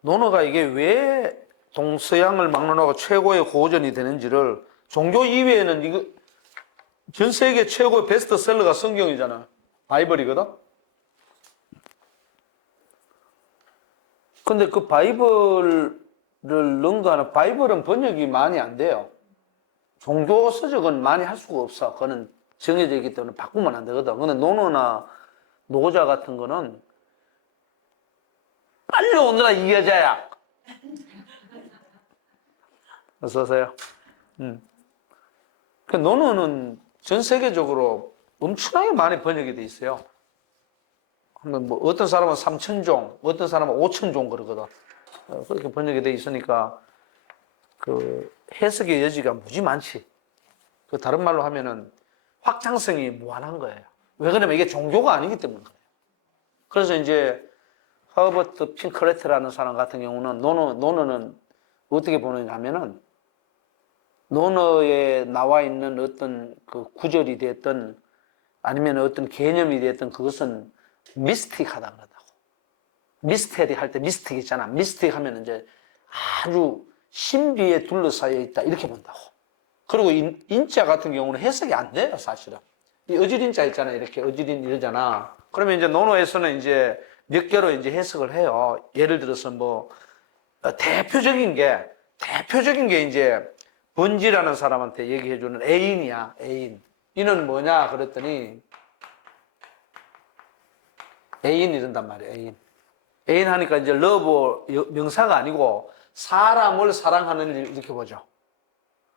논어가 이게 왜 동서양을 막론하고 최고의 고전이 되는지를, 종교 이외에는 이거 전 세계 최고의 베스트셀러가 성경이잖아. 바이블이거든. 근데 그 바이블을 능가하는, 바이블은 번역이 많이 안 돼요. 종교 서적은 많이 할 수가 없어. 그거는 정해져 있기 때문에 바꾸면 안 되거든. 근데 논어나 노자 같은 거는 빨리 오느라 이 여자야. 어서 오세요. 그 논어는 전 세계적으로 엄청나게 많이 번역이 돼 있어요. 뭐 어떤 사람은 3,000종, 어떤 사람은 5,000종 그러거든. 그렇게 번역이 돼 있으니까 그 해석의 여지가 무지 많지. 그 다른 말로 하면은 확장성이 무한한 거예요. 왜 그러냐면 이게 종교가 아니기 때문에 그래요. 그래서 이제 허버트 핑크레트라는 사람 같은 경우는 논어는 어떻게 보느냐면은, 논어에 나와 있는 어떤 그 구절이 됐든 아니면 어떤 개념이 됐든 그것은 미스틱하다 그러다고. 미스테리 할 때 미스틱 있잖아. 미스틱 하면 이제 아주 신비에 둘러싸여 있다 이렇게 본다고. 그리고 인자 같은 경우는 해석이 안 돼요, 사실은. 이 어지린자 있잖아요. 이렇게 어지린 이러잖아. 그러면 이제 논어에서는 이제 몇 개로 이제 해석을 해요. 예를 들어서 뭐 대표적인 게 이제 번지라는 사람한테 얘기해주는 애인이야, 애인. 이는 뭐냐 그랬더니 애인 이런단 말이야, 애인. 애인 하니까 이제 러브 명사가 아니고 사람을 사랑하는 일 이렇게 보죠.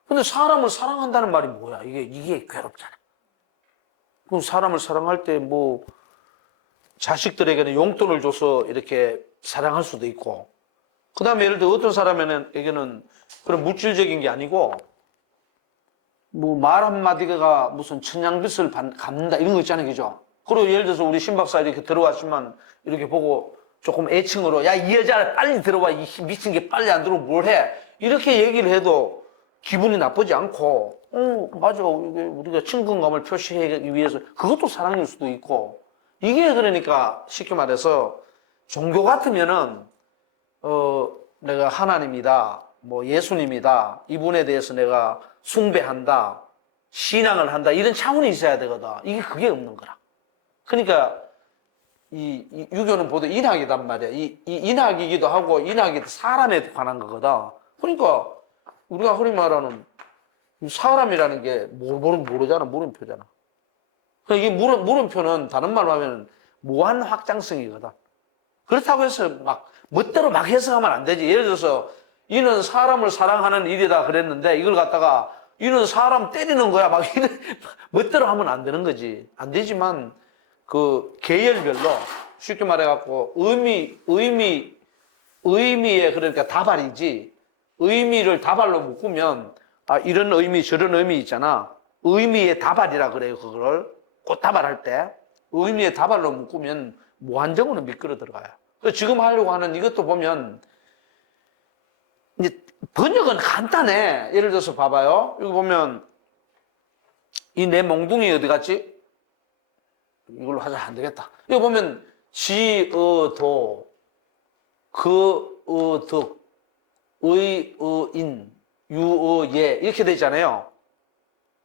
근데 사람을 사랑한다는 말이 뭐야? 이게 괴롭잖아. 그럼 사람을 사랑할 때 뭐 자식들에게는 용돈을 줘서 이렇게 사랑할 수도 있고, 그 다음에 예를 들어 어떤 사람에게는 그런 물질적인 게 아니고 뭐 말 한마디가 무슨 천냥빚을 갚는다 이런 거 있잖아요, 그죠? 그리고 예를 들어서 우리 신박사 이렇게 들어왔지만 이렇게 보고 조금 애칭으로 야, 이 여자 빨리 들어와, 이 미친 게 빨리 안 들어오면 뭘 해? 이렇게 얘기를 해도 기분이 나쁘지 않고, 맞아, 이게 우리가 친근감을 표시하기 위해서, 그것도 사랑일 수도 있고. 이게 그러니까 쉽게 말해서 종교 같으면은 내가 하나님이다, 뭐 예수님이다, 이분에 대해서 내가 숭배한다, 신앙을 한다, 이런 차원이 있어야 되거든. 그게 없는 거라. 그러니까 이 유교는 보도 인학이단 말이야. 이 인학이기도 하고, 인학이 사람에 관한 거거든. 그러니까 우리가 흔히 말하는 사람이라는 게 모르잖아. 물음표잖아. 이게 물음표는 다른 말로 하면 무한 확장성이거든. 그렇다고 해서 막 멋대로 막 해석하면 안 되지. 예를 들어서 이는 사람을 사랑하는 일이다 그랬는데 이걸 갖다가 이는 사람 때리는 거야 막 이런 멋대로 하면 안 되는 거지. 안 되지만 그 계열별로 쉽게 말해갖고 의미에 그러니까 다발이지, 의미를 다발로 묶으면 이런 의미 저런 의미 있잖아. 의미의 다발이라 그래요. 그걸 꽃다발할 때 의미의 다발로 묶으면 무한정으로 미끄러 들어가요. 그래서 지금 하려고 하는 이것도 보면 이제 번역은 간단해. 예를 들어서 봐봐요. 여기 보면 이 내 몽둥이 어디 갔지? 이걸로 하자. 안 되겠다. 여기 보면 지어도 그어득 의어인 유어예 이렇게 되어 있잖아요.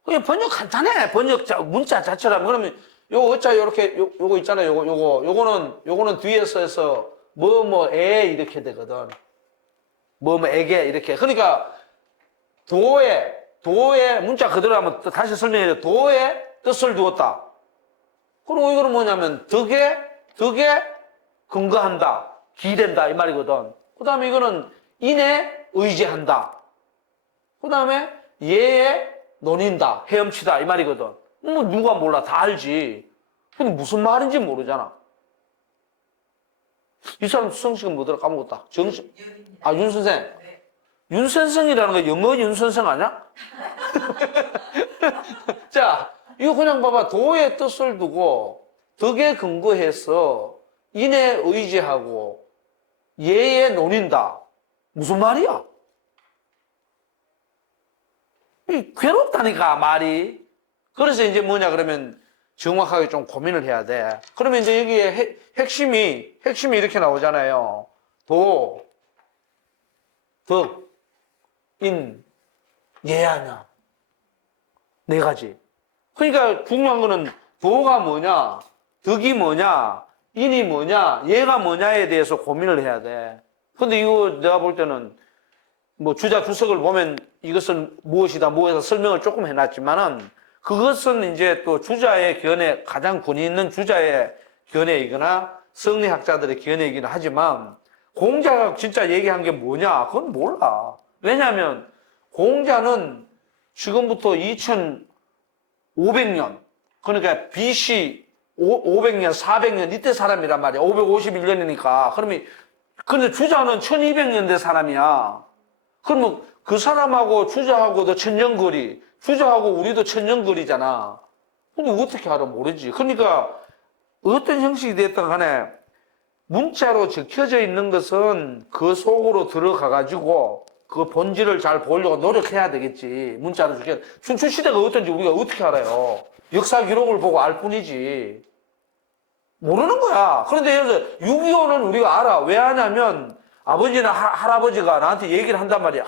그게 번역 간단해. 번역 문자 자체라면. 그러면 요거 어짜 이렇게 요거 있잖아요. 요거는 뒤에서 해서 뭐뭐에 이렇게 되거든. 뭐뭐에게 이렇게. 그러니까 도에 문자 그대로 하면 다시 설명해요. 도에 뜻을 두었다. 그리고 이거는 뭐냐면 덕에 근거한다, 기된다 이 말이거든. 그 다음에 이거는 인에 의지한다. 그 다음에 예에 논인다, 헤엄치다 이 말이거든. 뭐 누가 몰라, 다 알지. 근데 무슨 말인지 모르잖아. 이 사람 수성식은 뭐더라 까먹었다. 정식. 아, 윤 선생. 윤 선생이라는 거 영어 윤 선생 아니야? 자, 이거 그냥 봐봐. 도의 뜻을 두고 덕에 근거해서 인에 의지하고 예에 논인다. 무슨 말이야? 괴롭다니까 말이. 그래서 이제 뭐냐 그러면 정확하게 좀 고민을 해야 돼. 그러면 이제 여기에 핵심이 이렇게 나오잖아요. 도, 덕, 인, 예하냐. 네 가지. 그러니까 중요한 거는 도가 뭐냐, 덕이 뭐냐, 인이 뭐냐, 예가 뭐냐에 대해서 고민을 해야 돼. 근데 이거 내가 볼 때는 뭐 주자 주석을 보면 이것은 무엇이다, 무엇이다 설명을 조금 해놨지만은 그것은 이제 또 주자의 견해, 가장 권위 있는 주자의 견해이거나 성리학자들의 견해이기는 하지만 공자가 진짜 얘기한 게 뭐냐? 그건 몰라. 왜냐하면 공자는 지금부터 2500년, 그러니까 BC 500년, 400년 이때 사람이란 말이야. 551년이니까. 그러면 근데 주자는 1200년 대 사람이야. 그러면 그 사람하고 주자하고도 천년거리, 주자하고 우리도 천년거리잖아. 근데 어떻게 알아? 모르지. 그러니까 어떤 형식이 됐든 간에 문자로 적혀져 있는 것은 그 속으로 들어가가지고 그 본질을 잘 보려고 노력해야 되겠지. 문자로 적혀. 춘추시대가 어떤지 우리가 어떻게 알아요? 역사 기록을 보고 알 뿐이지. 모르는 거야. 그런데 예를 들어 6.25는 우리가 알아. 왜 하냐면 아버지나 할아버지가 나한테 얘기를 한단 말이야.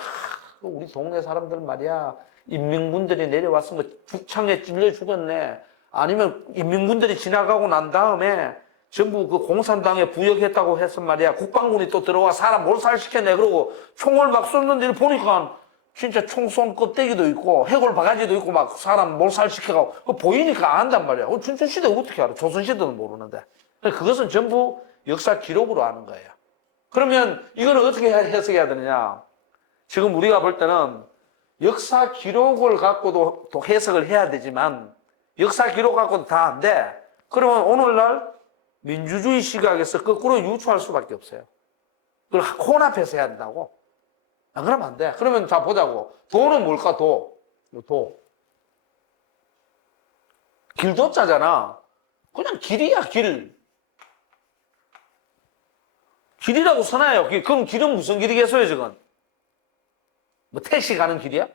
우리 동네 사람들 말이야. 인민군들이 내려왔은 거 죽창에 찔려 죽었네. 아니면 인민군들이 지나가고 난 다음에 전부 그 공산당에 부역했다고 해서 말이야. 국방군이 또 들어와 사람 몰살시켰네. 그러고 총을 막 쏘는데 보니까 진짜 총 쏜 껍데기도 있고 해골 바가지도 있고 막 사람 몰살시켜가고 보이니까 안단 말이야. 춘추시대 어떻게 알아? 조선시대는 모르는데. 그것은 전부 역사 기록으로 아는 거예요. 그러면 이거는 어떻게 해석해야 되느냐? 지금 우리가 볼 때는 역사 기록을 갖고도 또 해석을 해야 되지만 역사 기록 갖고도 다 안 돼. 그러면 오늘날 민주주의 시각에서 거꾸로 유추할 수밖에 없어요. 그걸 혼합해서 해야 된다고. 안 그러면 안 돼. 그러면 자 보자고. 도는 뭘까? 도. 길도자잖아. 그냥 길이야, 길. 길이라고 써놔요. 그럼 길은 무슨 길이겠어요, 지금? 뭐 택시 가는 길이야?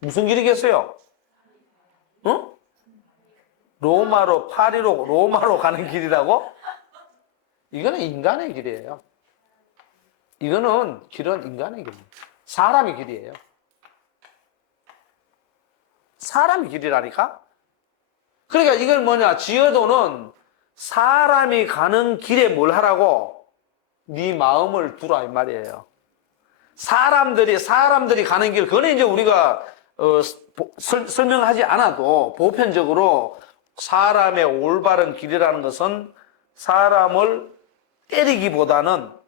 무슨 길이겠어요? 어? 파리로 로마로 가는 길이라고? 이거는 인간의 길이에요. 이거는 길은 인간의 길입니다. 사람의 길이에요. 사람의 길이라니까? 그러니까 이걸 뭐냐? 지어도는 사람이 가는 길에 뭘 하라고? 네 마음을 두라 이 말이에요. 사람들이 가는 길, 그거는 이제 우리가 설명하지 않아도 보편적으로 사람의 올바른 길이라는 것은 사람을 때리기보다는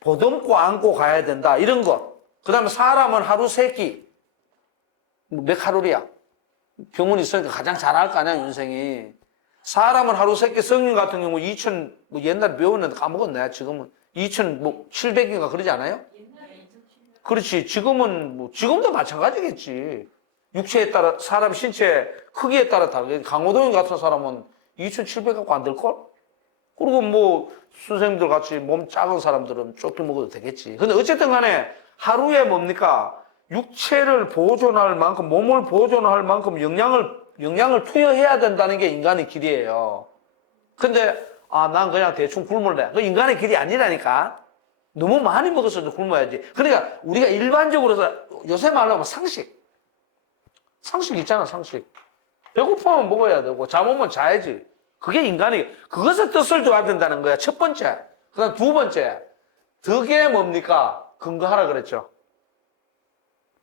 보듬고 안고 가야 된다. 이런 것. 그 다음에 사람은 하루 세 끼. 몇 칼로리야? 병원 있으니까 가장 잘 알 거 아니야, 인생이. 사람은 하루 세 끼, 성인 같은 경우 뭐 옛날에 배웠는데 까먹었네, 지금은. 2700인가 그러지 않아요? 그렇지. 지금도 마찬가지겠지. 육체에 따라, 사람 신체 크기에 따라 다르게. 강호동이 같은 사람은 2700 갖고 안 될걸? 그리고 뭐, 선생님들 같이 몸 작은 사람들은 조금 먹어도 되겠지. 근데 어쨌든 간에 하루에 뭡니까? 육체를 보존할 만큼, 몸을 보존할 만큼 영양을 투여해야 된다는 게 인간의 길이에요. 근데, 난 그냥 대충 굶을래. 그 인간의 길이 아니라니까. 너무 많이 먹어서 굶어야지. 그러니까 우리가 일반적으로 요새 말로 하면 상식 있잖아, 상식. 배고프면 먹어야 되고, 잠 오면 자야지. 그게 그것의 뜻을 둬야 된다는 거야. 첫 번째. 그 다음 두 번째. 덕에 뭡니까? 근거하라 그랬죠.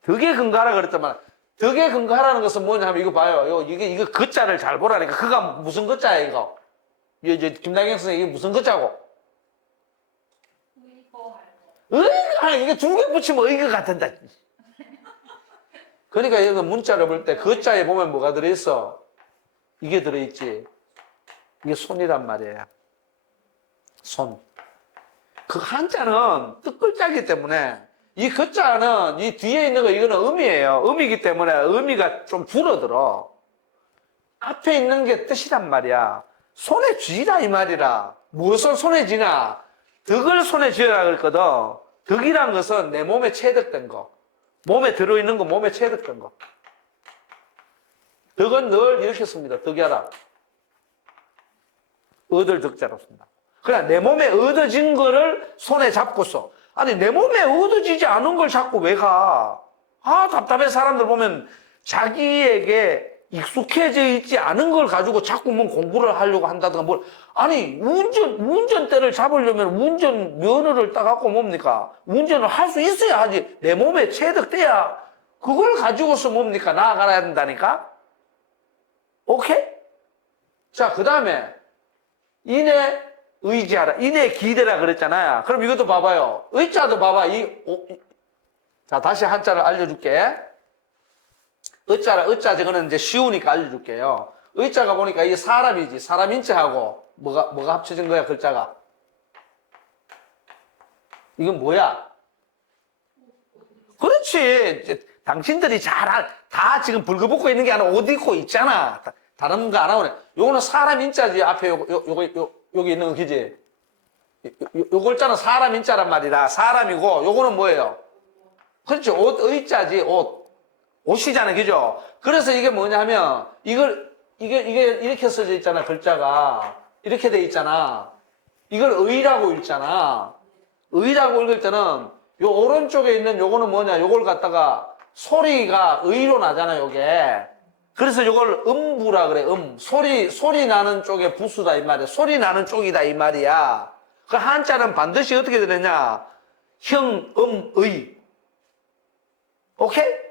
덕에 근거하라 그랬더만, 덕에 근거하라는 것은 뭐냐 하면 이거 봐요. 이거 그자를 잘 보라니까. 그가 무슨 그자야, 이거? 이제 김나경 선생님 이게 무슨 그자고? 의가, 이게 두 개 붙이면 의가 같은다. 그러니까 이거 문자를 볼 때 그자에 보면 뭐가 들어있어? 이게 들어있지. 이게 손이란 말이에요. 손. 그 한자는 뜻글자이기 때문에 이 글자는 이 뒤에 있는 거 이거는 음이에요. 음이기 때문에 의미가 좀 줄어들어. 앞에 있는 게 뜻이란 말이야. 손에 쥐라 이 말이라. 무엇을 손에 쥐냐? 덕을 손에 쥐라 그랬거든. 덕이란 것은 내 몸에 체득된 거. 몸에 들어있는 거, 몸에 체득된 거. 덕은 늘 이렇게 씁니다. 덕야라. 얻을 덕자로 쓴다. 그냥 내 몸에 얻어진 거를 손에 잡고서. 아니, 내 몸에 얻어지지 않은 걸 자꾸 왜 가? 아, 답답해. 사람들 보면 자기에게 익숙해져 있지 않은 걸 가지고 자꾸 뭐 공부를 하려고 한다든가 뭘. 아니, 운전대를 잡으려면 운전 면허를 따갖고 뭡니까? 운전을 할 수 있어야 하지. 내 몸에 체득돼야 그걸 가지고서 뭡니까? 나아가야 된다니까? 오케이? 자, 그 다음에, 인에 의지하라. 인에 기대라 그랬잖아요. 그럼 이것도 봐봐요. 의자도 봐봐. 자, 다시 한자를 알려줄게. 의자 저거는 이제 쉬우니까 알려줄게요. 의자가 보니까 이게 사람이지. 사람 인체하고 뭐가 합쳐진 거야, 글자가? 이건 뭐야? 그렇지. 당신들이 다 지금 불거벗고 있는 게 아니라 옷 입고 있잖아. 다른 거 안 하고. 요거는 사람 인자지. 앞에 여기 있는 거, 그지? 요 글자는 사람 인자란 말이라. 사람이고, 요거는 뭐예요? 그렇죠. 옷, 의자지, 옷. 옷이잖아, 그죠? 그래서 이게 뭐냐 하면, 이게 이렇게 써져 있잖아, 글자가. 이렇게 돼 있잖아. 이걸 의라고 읽잖아. 의라고 읽을 때는, 요 오른쪽에 있는 요거는 뭐냐, 요걸 갖다가 소리가 의로 나잖아, 요게. 그래서 요걸 음부라 그래, 소리 나는 쪽에 부수다, 이 말이야. 소리 나는 쪽이다, 이 말이야. 그 한자는 반드시 어떻게 되느냐? 형, 의. 오케이?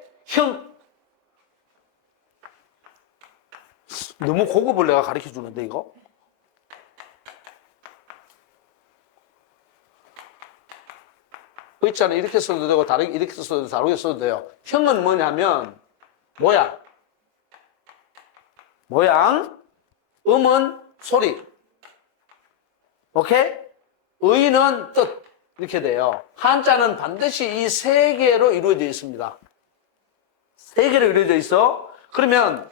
너무 고급을 내가 가르쳐 주는데, 이거? 의자는 이렇게 써도 되고, 다르게 이렇게 써도 되고, 다르게 써도 돼요. 형은 뭐냐면, 모양, 음은 소리. 오케이? 의는 뜻. 이렇게 돼요. 한자는 반드시 이 세 개로 이루어져 있습니다. 세 개로 이루어져 있어. 그러면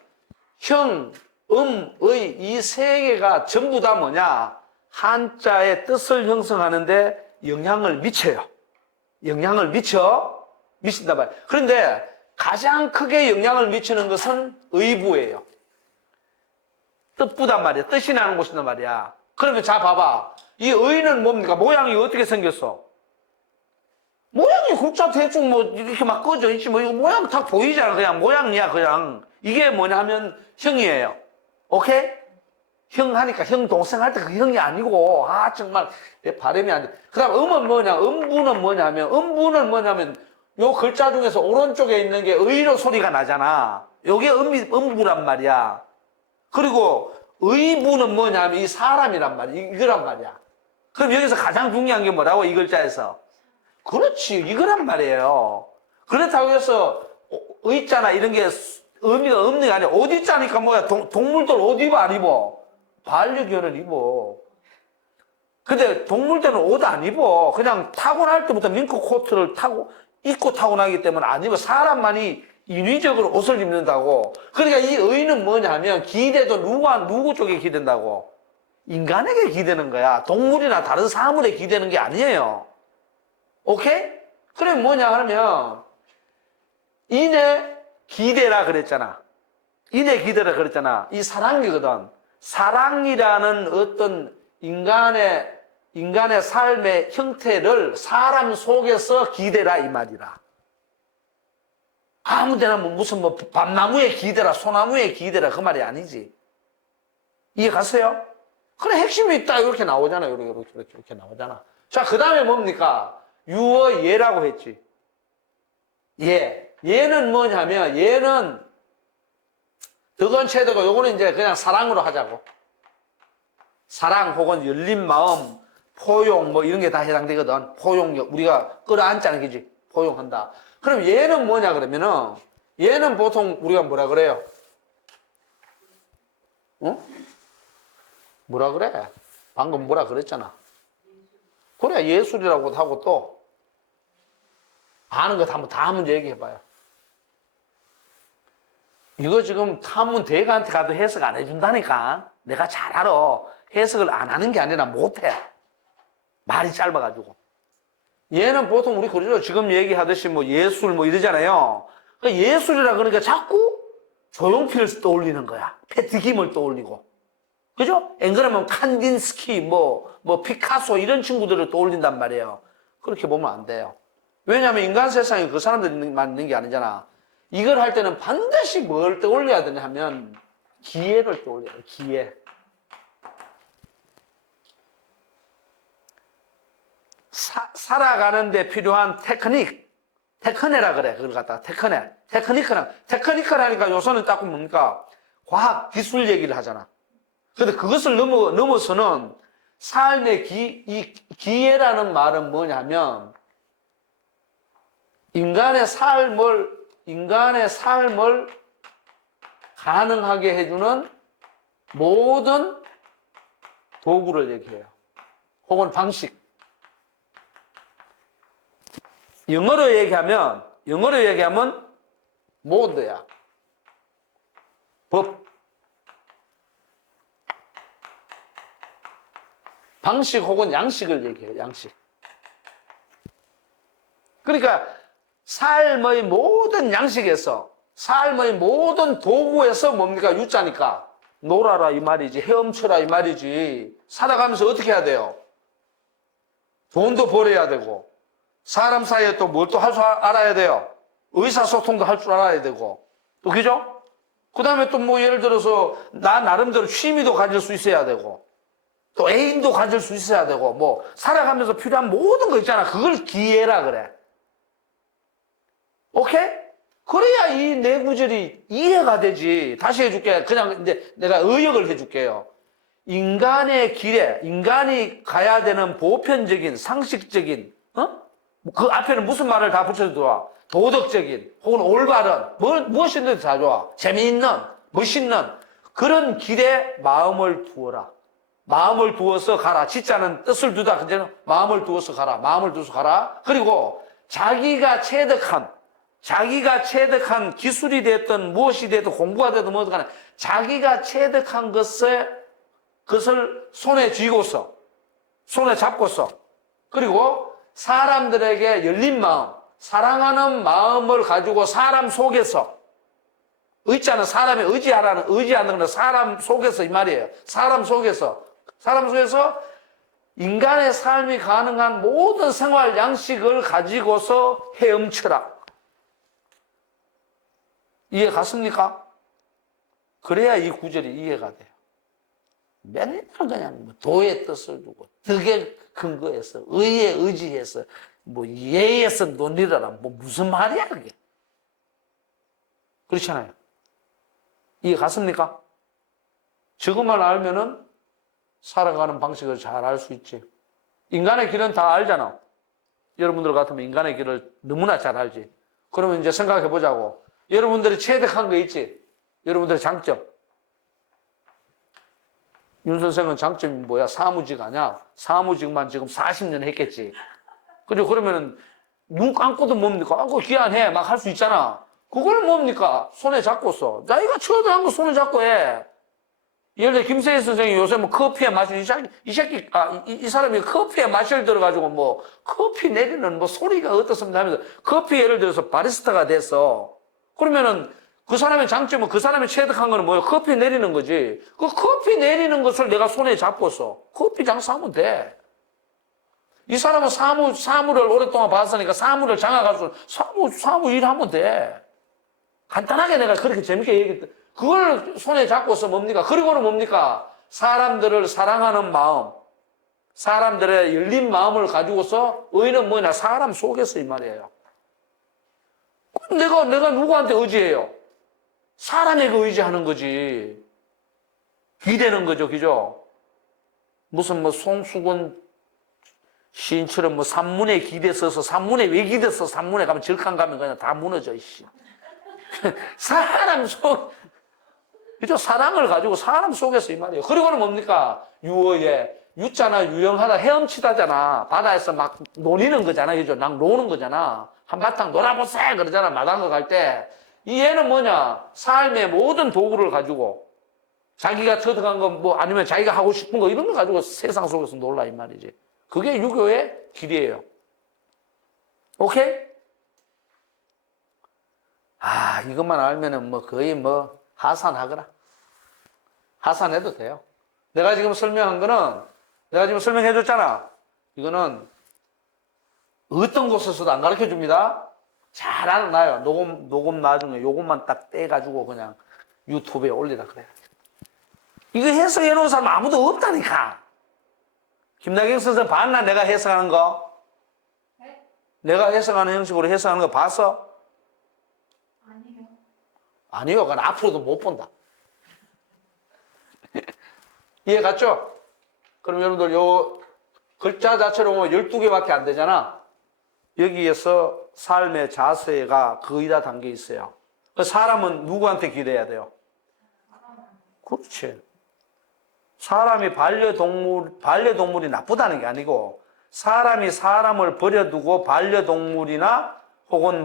형, 의 이 세 개가 전부 다 뭐냐? 한자의 뜻을 형성하는데 영향을 미쳐요. 영향을 미친단 말이에요. 그런데 가장 크게 영향을 미치는 것은 의부예요. 뜻보단 말이야. 뜻이 나는 곳이란 말이야. 그러면 자, 봐봐. 이 의는 뭡니까? 모양이 어떻게 생겼어? 모양이 글자 대충 뭐 이렇게 막 꺼져 있지 뭐 이거 모양 다 보이잖아. 그냥 모양이야, 그냥. 이게 뭐냐 하면 형이에요. 오케이? 형 하니까 형 동생 할 때 그 형이 아니고 정말 내 발음이 안 돼. 그 다음 음은 뭐냐? 음부는 뭐냐면 요 글자 중에서 오른쪽에 있는 게 의로 소리가 나잖아. 요게 음부란 말이야. 그리고 의부는 뭐냐면 이 사람이란 말이야. 이거란 말이야. 그럼 여기서 가장 중요한 게 뭐라고? 이 글자에서. 그렇지. 이거란 말이에요. 그렇다고 해서 의자나 이런 게 의미가 없는 게 아니야. 옷 입자니까 뭐야. 동물들 옷 입어 안 입어? 반려견은 입어. 근데 동물들은 옷 안 입어. 그냥 타고날 때부터 밍크 코트를 입고 타고나기 때문에 안 입어. 사람만이 인위적으로 옷을 입는다고. 그러니까 이 의는 뭐냐면 기대도 누구 쪽에 기댄다고? 인간에게 기대는 거야. 동물이나 다른 사물에 기대는 게 아니에요. 오케이? 그럼 뭐냐 하면 인에 기대라 그랬잖아. 인에 기대라 그랬잖아. 이 사랑이거든. 사랑이라는 어떤 인간의 삶의 형태를 사람 속에서 기대라 이 말이라. 아무데나 무슨 밤나무에 기대라, 소나무에 기대라 그 말이 아니지. 이해 갔어요? 그래 핵심이 딱 이렇게 나오잖아. 이렇게 나오잖아. 자, 그 다음에 뭡니까? 유어 예라고 했지. 예. 얘는 뭐냐면, 얘는 덕언체되고, 요거는 이제 그냥 사랑으로 하자고. 사랑 혹은 열린 마음, 포용, 뭐 이런 게 다 해당되거든. 포용, 우리가 끌어안자는 거지. 포용한다. 그럼 얘는 뭐냐 그러면은, 얘는 보통 우리가 뭐라 그래요? 어? 뭐라 그래? 방금 뭐라 그랬잖아. 그래, 예술이라고도 하고 또, 아는 거 다 한번 얘기해봐요. 이거 지금 타문 대가한테 가도 해석 안 해준다니까. 내가 잘 알아. 해석을 안 하는 게 아니라 못해. 말이 짧아가지고. 얘는 보통 우리 그러죠. 지금 얘기하듯이 뭐 예술 뭐 이러잖아요. 그러니까 예술이라 그러니까 자꾸 조용필을 떠올리는 거야. 페트김을 떠올리고. 그죠? 앵그러면 칸딘스키, 뭐 피카소 이런 친구들을 떠올린단 말이에요. 그렇게 보면 안 돼요. 왜냐하면 인간 세상에 그 사람들만 있는 게 아니잖아. 이걸 할 때는 반드시 뭘 떠올려야 되냐 하면 기회를 떠올려야 돼. 기회. 살아가는 데 필요한 테크네라 그래. 그걸 갖다가 테크니크를 하니까 요새는 딱 뭡니까? 과학, 기술 얘기를 하잖아. 근데 그것을 넘어서는 삶의 이 기회라는 말은 뭐냐면 인간의 삶을 가능하게 해주는 모든 도구를 얘기해요. 혹은 방식. 영어로 얘기하면 모드야. 법. 방식 혹은 양식을 얘기해요. 양식. 그러니까 삶의 모든 양식에서 삶의 모든 도구에서 뭡니까? 유자니까 놀아라 이 말이지, 헤엄쳐라 이 말이지. 살아가면서 어떻게 해야 돼요? 돈도 벌어야 되고 사람 사이에 또 뭘 또 할 줄 알아야 돼요. 의사소통도 할 줄 알아야 되고 또 그죠? 그 다음에 또 뭐 예를 들어서 나 나름대로 취미도 가질 수 있어야 되고 또 애인도 가질 수 있어야 되고 뭐 살아가면서 필요한 모든 거 있잖아. 그걸 기회라 그래. 오케이? 그래야 이 네 구절이 이해가 되지. 다시 해줄게. 그냥 이제 내가 의역을 해줄게요. 인간의 길에 인간이 가야 되는 보편적인 상식적인 그 앞에는 무슨 말을 다 붙여도 좋아. 도덕적인 혹은 올바른 무엇이든 다 좋아. 재미있는 멋있는 그런 길에 마음을 두어라. 마음을 두어서 가라. 지자는 뜻을 두다. 근데는 마음을 두어서 가라. 마음을 두어서 가라. 그리고 자기가 체득한 기술이 됐든 무엇이 됐든 공부가 됐든 뭐든 간에 자기가 체득한 그것을 손에 쥐고서 손에 잡고서 그리고 사람들에게 열린 마음 사랑하는 마음을 가지고 사람 속에서 의자는 사람의 의지하는 건 사람 속에서 이 말이에요. 사람 속에서 인간의 삶이 가능한 모든 생활 양식을 가지고서 헤엄쳐라. 이해 갔습니까? 그래야 이 구절이 이해가 돼요. 맨날 그냥 뭐 도의 뜻을 두고 덕에 근거해서 의에 의지해서 뭐 예에서 논리라라 뭐 무슨 말이야 그게. 그렇잖아요. 이해 갔습니까? 저것만 알면은 살아가는 방식을 잘 알 수 있지. 인간의 길은 다 알잖아. 여러분들 같으면 인간의 길을 너무나 잘 알지. 그러면 이제 생각해 보자고. 여러분들이 체득한 거 있지? 여러분들의 장점. 윤 선생은 장점이 뭐야? 사무직 아니야? 사무직만 지금 40년 했겠지. 그죠? 그러면은 눈 감고도 뭡니까? 그거 귀한해. 막 할 수 있잖아. 그걸 뭡니까? 손에 잡고서. 나이가 처음에 거 손에 잡고 해. 예를 들어 김세희 선생이 요새 뭐 커피에 맛을 이 사람이 커피에 맛을 들어가지고 뭐 커피 내리는 뭐 소리가 어떻습니까 하면서 커피 예를 들어서 바리스타가 돼서 그러면은 그 사람의 장점은 그 사람이 체득한 거는 뭐예요? 커피 내리는 거지. 그 커피 내리는 것을 내가 손에 잡고서 커피 장사하면 돼. 이 사람은 사무를 오랫동안 봤으니까 사무를 장악할 사무 일하면 돼. 간단하게 내가 그렇게 재밌게 얘기했다. 그걸 손에 잡고서 뭡니까? 그리고는 뭡니까? 사람들을 사랑하는 마음, 사람들의 열린 마음을 가지고서 의는 뭐냐? 사람 속에서 이 말이에요. 내가 누구한테 의지해요? 사람에게 의지하는 거지. 기대는 거죠, 그죠? 무슨 뭐 송수근 시인처럼 뭐 산문에 기대 써서 산문에 왜 기대 써? 산문에 가면 절칸 가면 그냥 다 무너져, 이씨. 사람 속, 그죠? 사랑을 가지고 사람 속에서 이 말이에요. 그리고는 뭡니까? 유어에 유자나 유영하다 헤엄치다잖아. 바다에서 막 노니는 거잖아, 그죠? 막 노는 거잖아. 한바탕 놀아보세! 그러잖아, 마당을 갈 때. 이 얘는 뭐냐? 삶의 모든 도구를 가지고 자기가 터득한 거 뭐 아니면 자기가 하고 싶은 거 이런 거 가지고 세상 속에서 놀라, 이 말이지. 그게 유교의 길이에요. 오케이? 아, 이것만 알면은 뭐 거의 뭐 하산하거라. 하산해도 돼요. 내가 지금 설명한 거는 내가 지금 설명해 줬잖아. 이거는 어떤 곳에서도 안 가르쳐 줍니다. 잘 알아놔요. 녹음 나중에 요것만 딱 떼가지고 그냥 유튜브에 올리라 그래. 이거 해석해 놓은 사람 아무도 없다니까. 김나경 선생 봤나? 내가 해석하는 거? 네? 내가 해석하는 형식으로 해석하는 거 봤어? 아니요. 아니요. 그건 앞으로도 못 본다. 이해 갔죠? 그럼 여러분들 요 글자 자체로 보면 12개밖에 안 되잖아. 여기에서 삶의 자세가 거의 다 담겨 있어요. 사람은 누구한테 기대해야 돼요? 그렇지. 사람이 반려동물이 나쁘다는 게 아니고, 사람이 사람을 버려두고 반려동물이나 혹은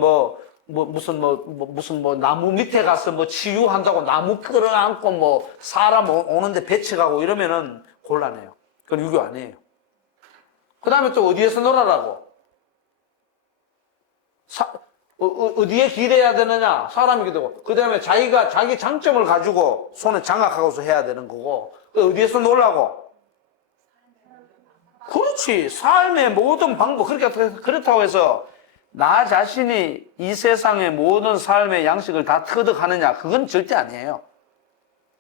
무슨 나무 밑에 가서 뭐 치유한다고 나무 끌어안고 뭐 사람 오는데 배치가고 이러면은 곤란해요. 그건 유교 아니에요. 그 다음에 또 어디에서 놀아라고? 어디에 기대해야 되느냐? 사람이 되고. 그 다음에 자기 장점을 가지고 손에 장악하고서 해야 되는 거고. 어디에서 놀라고? 그렇지. 삶의 모든 방법. 그렇다고 해서 나 자신이 이 세상의 모든 삶의 양식을 다 터득하느냐? 그건 절대 아니에요.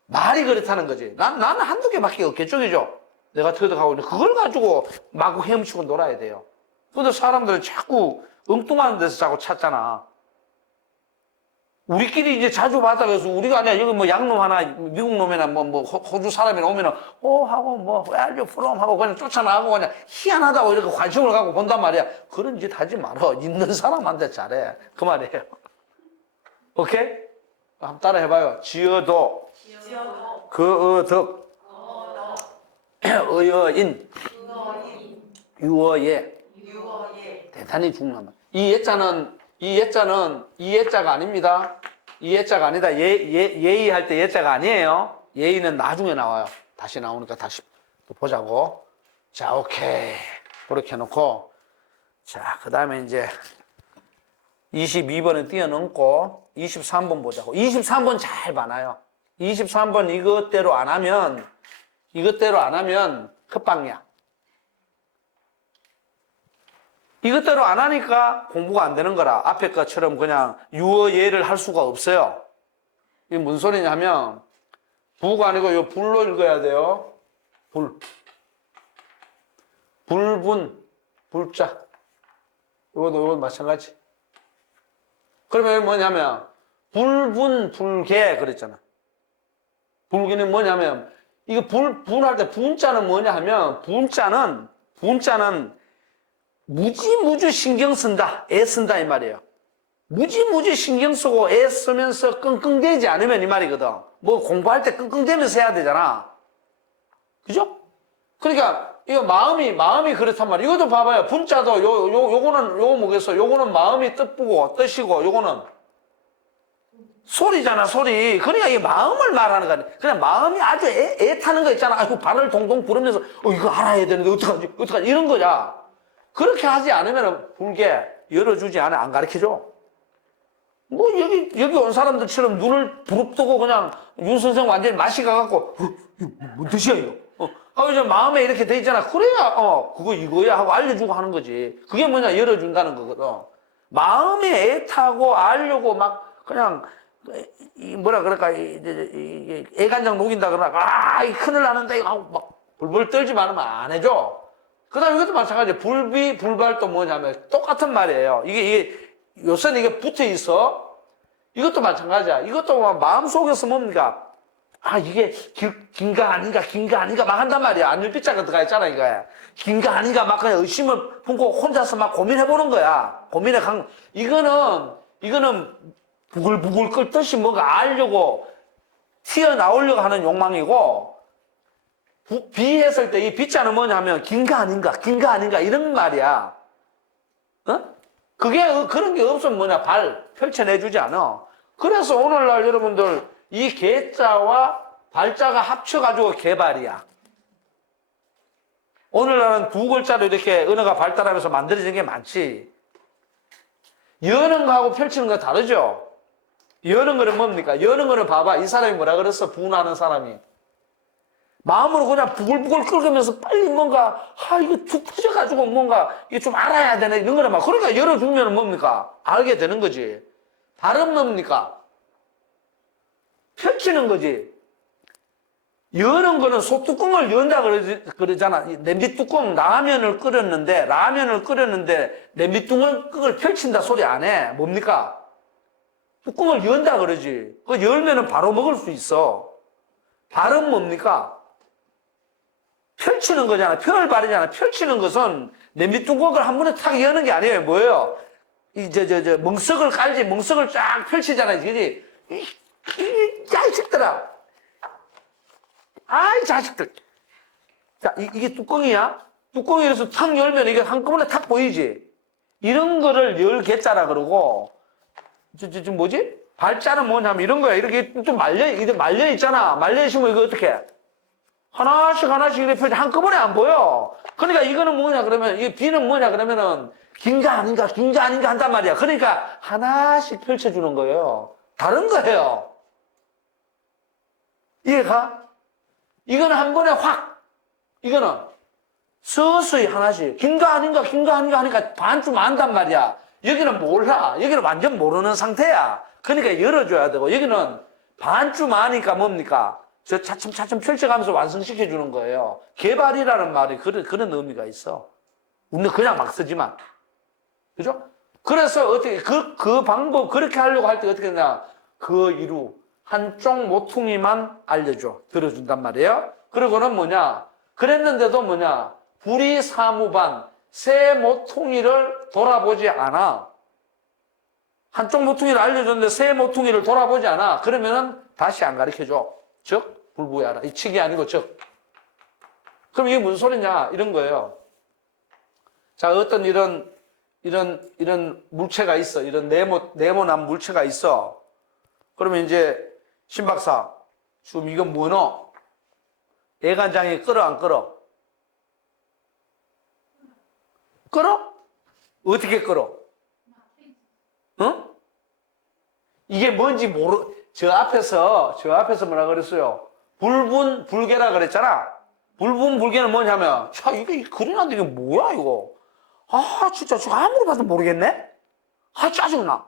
말이 그렇다는 거지. 나는 한두 개밖에 없겠죠, 그죠? 내가 터득하고 있는데 그걸 가지고 마구 헤엄치고 놀아야 돼요. 근데 사람들은 자꾸 엉뚱한 데서 자꾸 찾잖아. 우리끼리 이제 자주 받아가서 우리가 아니야, 여기 뭐 양놈 하나, 미국 놈이나 호주 사람이나 오면은, 하고 where are you from? 하고 그냥 쫓아나가고 그냥 희한하다고 이렇게 관심을 갖고 본단 말이야. 그런 짓 하지 말어. 있는 사람한테 잘해. 그 말이에요. 오케이? 한번 따라 해봐요. 지어도, 그어덕, 의어인, 유어예. 대단히 중요한 말. 이 예자가 아닙니다. 이 예자가 아니다. 예의 할 때 예자가 아니에요. 예의는 나중에 나와요. 다시 나오니까 다시 또 보자고. 자, 오케이. 그렇게 해놓고. 자, 그 다음에 이제 22번에 뛰어넘고 23번 보자고. 23번 잘 봐놔요. 23번 이것대로 안 하면 헛방이야. 이것대로 안 하니까 공부가 안 되는 거라. 앞에 것처럼 그냥 유어 예를 할 수가 없어요. 이게 무슨 소리냐 하면, 부가 아니고 요 불로 읽어야 돼요. 불분, 불자. 이것도 마찬가지. 그러면 뭐냐면, 불분, 불개 그랬잖아. 불개는 뭐냐면, 이거 분할 때 분자는 뭐냐 하면, 분자는 무지무지 신경 쓴다. 애 쓴다 이 말이에요. 무지무지 신경 쓰고 애 쓰면서 끙끙대지 않으면 이 말이거든. 뭐 공부할 때 끙끙대면서 해야 되잖아. 그죠? 그러니까 이거 마음이 그렇단 말이에요. 이것도 봐봐요. 분자도 요거는 뭐겠어? 요거는 마음이 뜻이고 요거는 소리잖아, 소리. 그러니까 이 마음을 말하는 거야. 그냥 마음이 아주 애 타는 거 있잖아. 아이고 발을 동동 구르면서 이거 알아야 되는데 어떡하지 이런 거야. 그렇게 하지 않으면 불게 열어주지 않아. 안 가르쳐줘. 뭐 여기 온 사람들처럼 눈을 부릅뜨고 그냥 윤 선생 완전히 맛이 가갖고 뭔 뜻이야 이거? 이제 마음에 이렇게 돼 있잖아. 그래야 그거 이거야 하고 알려주고 하는 거지. 그게 뭐냐 열어준다는 거거든. 마음에 애타고 알려고 막 그냥 뭐라 그럴까 애간장 녹인다 그러나 큰일 나는데 하고 막 불불 떨지만 하면 안 해줘. 그 다음에 이것도 마찬가지예요. 불비, 불발 또 뭐냐면 똑같은 말이에요. 이게 요새는 이게 붙어 있어. 이것도 마찬가지야. 이것도 마음속에서 뭡니까? 아, 이게 긴가 아닌가, 긴가 아닌가 막 한단 말이야. 안일비자가 들어가 있잖아, 이거야. 긴가 아닌가 막 그냥 의심을 품고 혼자서 막 고민해보는 거야. 이거는 부글부글 끓듯이 뭔가 알려고 튀어나오려고 하는 욕망이고, 비했을 때 이 비자는 뭐냐면, 긴가 아닌가, 긴가 아닌가, 이런 말이야. 어? 그런 게 없으면 뭐냐, 펼쳐내주지 않아. 그래서 오늘날 여러분들, 이 개자와 발자가 합쳐가지고 개발이야. 오늘날은 두 글자로 이렇게 언어가 발달하면서 만들어진 게 많지. 여는 거하고 펼치는 거 다르죠? 여는 거는 뭡니까? 여는 거는 봐봐. 이 사람이 뭐라 그랬어? 분하는 사람이. 마음으로 그냥 부글부글 끓으면서 빨리 뭔가, 이거 툭 터져가지고 뭔가, 이게 좀 알아야 되네. 이런 거는 막. 그러니까 열어주면 뭡니까? 알게 되는 거지. 발음 뭡니까? 펼치는 거지. 여는 거는 소뚜껑을 연다 그러잖아. 냄비 뚜껑, 라면을 끓였는데 냄비 뚜껑을 펼친다 소리 안 해. 뭡니까? 뚜껑을 연다 그러지. 그 열면은 바로 먹을 수 있어. 발음 뭡니까? 펼치는 거잖아. 표현발이잖아. 펼치는 것은 냄비 뚜껑을 한 번에 탁 여는 게 아니에요. 뭐예요? 멍석을 깔지. 멍석을 쫙 펼치잖아. 그지? 이 자식들아. 아이, 자식들. 자, 이게 뚜껑이야? 뚜껑이라서 탁 열면 이게 한꺼번에 탁 보이지? 이런 거를 열개자라 그러고, 뭐지? 발자는 뭐냐면 이런 거야. 이렇게 좀 말려 있잖아. 말려 있으면 이거 어떻게 해? 하나씩 이렇게 펼쳐. 한꺼번에 안 보여. 그러니까 이거는 뭐냐 그러면, 이 비는 뭐냐 그러면은, 긴가 아닌가 한단 말이야. 그러니까 하나씩 펼쳐주는 거예요. 다른 거예요. 이해가? 이거는 한 번에 확, 이거는 서서히 하나씩, 긴가 아닌가 하니까 반쯤 안단 말이야. 여기는 몰라. 여기는 완전 모르는 상태야. 그러니까 열어줘야 되고, 여기는 반쯤 아니까 뭡니까? 저 차츰 펼쳐가면서 완성시켜주는 거예요. 개발이라는 말이 그런 의미가 있어. 우리는 그냥 막 쓰지만. 그죠? 그래서 어떻게, 그 방법, 그렇게 하려고 할 때 어떻게 하냐. 그 이루, 한쪽 모퉁이만 알려줘. 들어준단 말이에요. 그러고는 뭐냐. 그랬는데도 뭐냐. 불이 사무반, 새 모퉁이를 돌아보지 않아. 한쪽 모퉁이를 알려줬는데 새 모퉁이를 돌아보지 않아. 그러면은 다시 안 가르쳐줘. 즉, 불부야라. 이 칙이 아니고 즉. 그럼 이게 무슨 소리냐? 이런 거예요. 자, 어떤 이런 물체가 있어. 이런 네모난 물체가 있어. 그러면 이제, 신박사, 지금 이건 뭐노? 애간장이 끓어, 안 끓어? 끓어? 어떻게 끓어? 응? 이게 뭔지 저 앞에서 뭐라 그랬어요? 불분불개라 그랬잖아. 불분불개는 뭐냐면, 야, 이게 그려놨는데 이게 뭐야, 이거? 진짜, 저 아무리 봐도 모르겠네? 짜증나.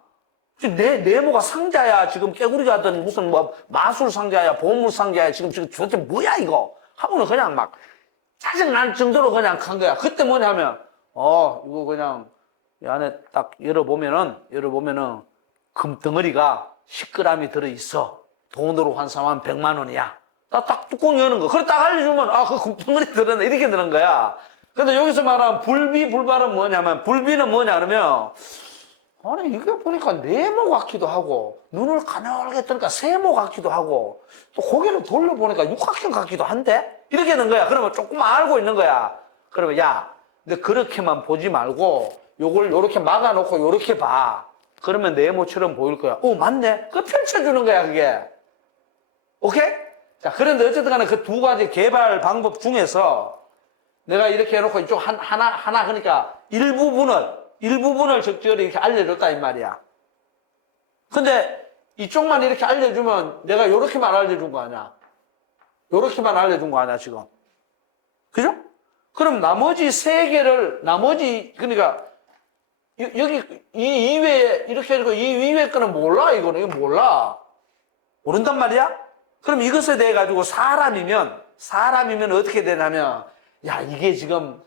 네모가 상자야. 지금 깨구리가 하던 무슨 마술 상자야, 보물 상자야. 지금 도대체 뭐야, 이거? 하고는 그냥 막 짜증날 정도로 그냥 간 거야. 그때 뭐냐면, 이거 그냥 이 안에 딱 열어보면은 금덩어리가 10g이 들어있어. 돈으로 환산하면 100만 원이야. 딱 뚜껑 여는 거. 그래 딱 알려주면, 그 금덩어리 들었네. 이렇게 되는 거야. 근데 여기서 말하는 불비불발은 뭐냐면, 불비는 뭐냐 그러면, 아니, 이게 보니까 네모 같기도 하고, 눈을 가늘게 뜨니까 세모 같기도 하고, 또 고개를 돌려보니까 육각형 같기도 한데? 이렇게 되는 거야. 그러면 조금 알고 있는 거야. 그러면, 야, 근데 그렇게만 보지 말고, 요걸 요렇게 막아놓고 요렇게 봐. 그러면 네모처럼 보일 거야. 맞네. 그거 펼쳐주는 거야, 그게. 오케이? 자, 그런데 어쨌든 간에 그 두 가지 개발 방법 중에서 내가 이렇게 해놓고 이쪽 하나, 그러니까 일부분을 적절히 이렇게 알려줬다, 이 말이야. 근데 이쪽만 이렇게 알려주면 내가 요렇게만 알려준 거 아니야? 요렇게만 알려준 거 아니야, 지금? 그죠? 그럼 나머지 세 개를, 그러니까, 여기, 이 이외에, 이렇게 해주고, 이 이외의 거는 몰라, 이거 몰라. 모른단 말이야? 그럼 이것에 대해 가지고 사람이면 어떻게 되냐면, 야, 이게 지금,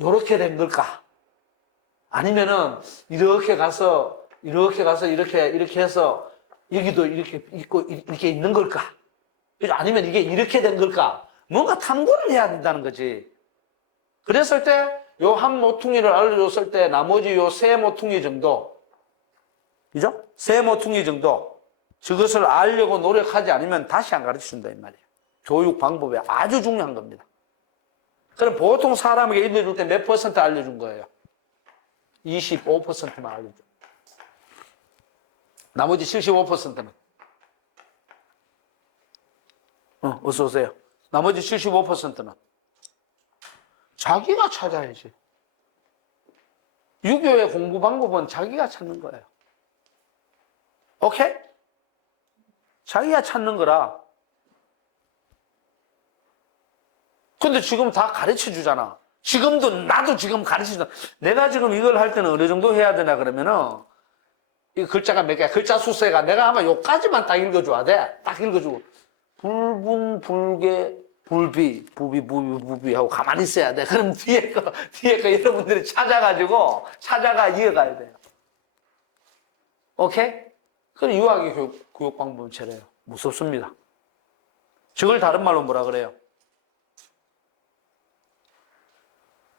요렇게 된 걸까? 아니면은, 이렇게 가서, 이렇게 가서 이렇게 해서 여기도 이렇게 있고 이렇게 있는 걸까? 아니면 이게 이렇게 된 걸까? 뭔가 탐구를 해야 된다는 거지. 그랬을 때 요 한 모퉁이를 알려줬을 때 나머지 요 세 모퉁이 정도, 그죠? 세 모퉁이 정도 저것을 알려고 노력하지 않으면 다시 안 가르쳐준다 이 말이에요. 교육 방법이 아주 중요한 겁니다. 그럼 보통 사람에게 알려줄 때 몇 퍼센트 알려준 거예요? 25%만 알려줘. 나머지 75%는 어서 오세요. 나머지 75%는 자기가 찾아야지. 유교의 공부 방법은 자기가 찾는 거예요. 오케이? 자기가 찾는 거라. 근데 지금 다 가르쳐 주잖아. 지금도 나도 지금 가르쳐 주잖아. 내가 지금 이걸 할 때는 어느 정도 해야 되나 그러면은 이 글자가 몇 개야? 글자 수세가 내가 아마 요까지만 딱 읽어줘야 돼. 딱 읽어주고 불분, 불계, 불비, 부비, 부비, 부비 하고 가만히 있어야 돼. 그럼 뒤에 거 여러분들이 찾아가 이어가야 돼요. 오케이? 그럼 유아기 교육 방법은 저래요. 무섭습니다. 저걸 다른 말로 뭐라 그래요?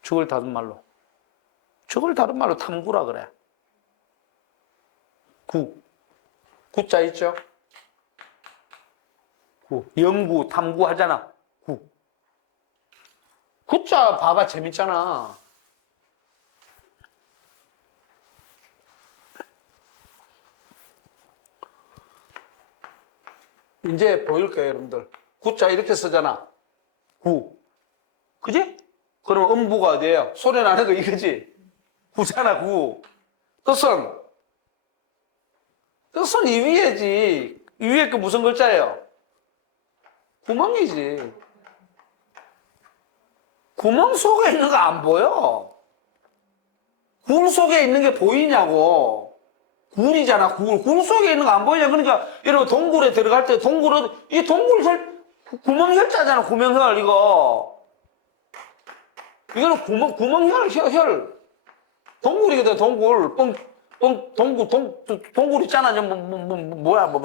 저걸 다른 말로 탐구라 그래. 구자 있죠? 연구, 탐구 하잖아. 구자 봐봐 재밌잖아. 이제 보일 거예요, 여러분들. 구자 이렇게 쓰잖아. 그지? 그럼 음부가 어디예요? 소리 나는 거 이거지? 구잖아, 구. 뜻은 이 위에지. 이 위에 그 무슨 글자예요? 구멍이지. 구멍 속에 있는 거 안 보여. 굴 속에 있는 게 보이냐고. 굴이잖아, 굴. 굴 속에 있는 거 안 보이냐. 그러니까, 여러분, 동굴에 들어갈 때, 이 동굴 구멍혈자잖아, 구멍혈, 이거. 이거는 구멍혈. 동굴이거든, 동굴. 동굴 있잖아.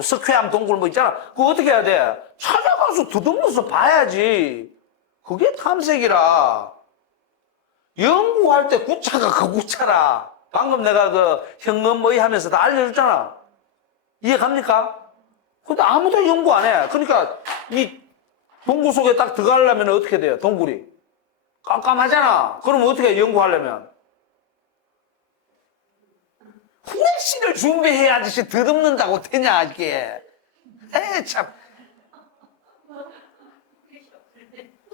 석회암 동굴 있잖아. 그거 어떻게 해야 돼? 찾아가서 더듬어서 봐야지. 그게 탐색이라. 연구할 때 구자가 그 구자라. 방금 내가 그 현금모의 하면서 다 알려줬잖아. 이해 갑니까? 근데 아무도 연구 안 해. 그러니까 이 동굴 속에 딱 들어가려면 어떻게 돼요? 동굴이. 깜깜하잖아. 그럼 어떻게 연구하려면? 후레쉬를 준비해야지 더듬는다고 되냐 이게. 참.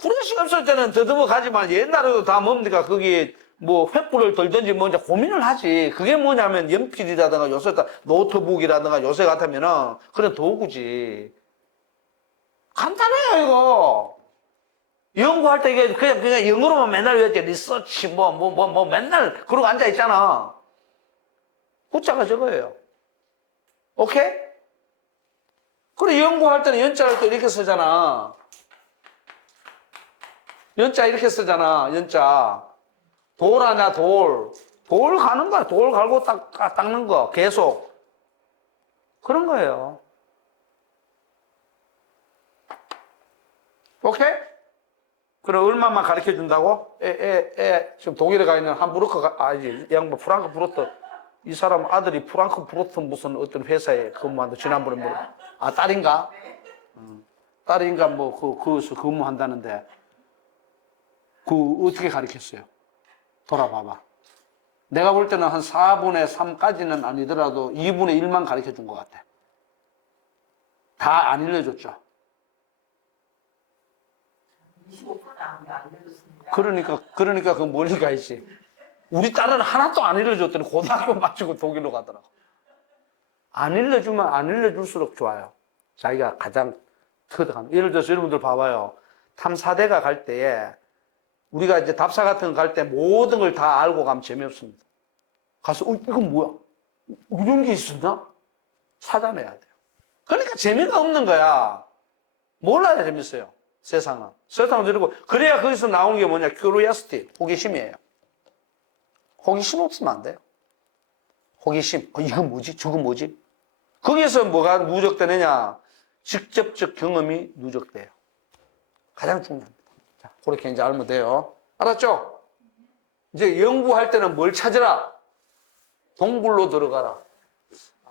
후레쉬가 없을 때는 더듬어 가지만 옛날에도 다 뭡니까? 거기 뭐 횃불을 들든지 뭐 이제 고민을 하지. 그게 뭐냐면 연필이라든가 요새 노트북이라든가 요새 같으면은 그런 도구지. 간단해요 이거. 연구할 때 이게 그냥 영어로만 맨날 외웠지. 리서치 뭐 맨날 그러고 앉아 있잖아. 구자가 저거예요. 오케이? 그래 연구할 때는 연자를 또 이렇게 쓰잖아. 연자 이렇게 쓰잖아. 연자. 돌 하냐 돌. 돌 가는 거야. 돌 갈고 닦는 거. 계속. 그런 거예요. 오케이? 그럼 얼마만 가르쳐 준다고? 지금 독일에 가 있는 함부르크, 이 양반 프랑크푸르트. 이 사람 아들이 프랑크푸르트 무슨 어떤 회사에 근무한다. 지난번에 딸인가? 딸인가 거기서 근무한다는데. 어떻게 가르쳤어요? 돌아봐봐. 내가 볼 때는 한 4분의 3까지는 아니더라도 2분의 1만 가르쳐 준 것 같아. 다 안 알려줬죠. 25%는 안 알려줬습니다. 그러니까 그 멀리 가 있지. 우리 딸은 하나도 안 알려줬더니 고등학교 마치고 독일로 가더라고. 안 알려주면 안 알려줄수록 좋아요. 자기가 가장 터득하는. 예를 들어서 여러분들 봐봐요. 탐사대가 갈 때에 우리가 이제 답사 같은 거 갈 때 모든 걸 다 알고 가면 재미없습니다. 가서, 이건 뭐야? 이런 게 있었나? 찾아내야 돼요. 그러니까 재미가 없는 거야. 몰라야 재밌어요. 세상은. 세상은 이러고, 그래야 거기서 나오는 게 뭐냐? curiosity, 호기심이에요. 호기심 없으면 안 돼요. 호기심. 이건 뭐지? 저건 뭐지? 거기에서 뭐가 누적되느냐? 직접적 경험이 누적돼요. 가장 중요합니다. 자, 그렇게 이제 알면 돼요. 알았죠? 이제 연구할 때는 뭘 찾으라? 동굴로 들어가라.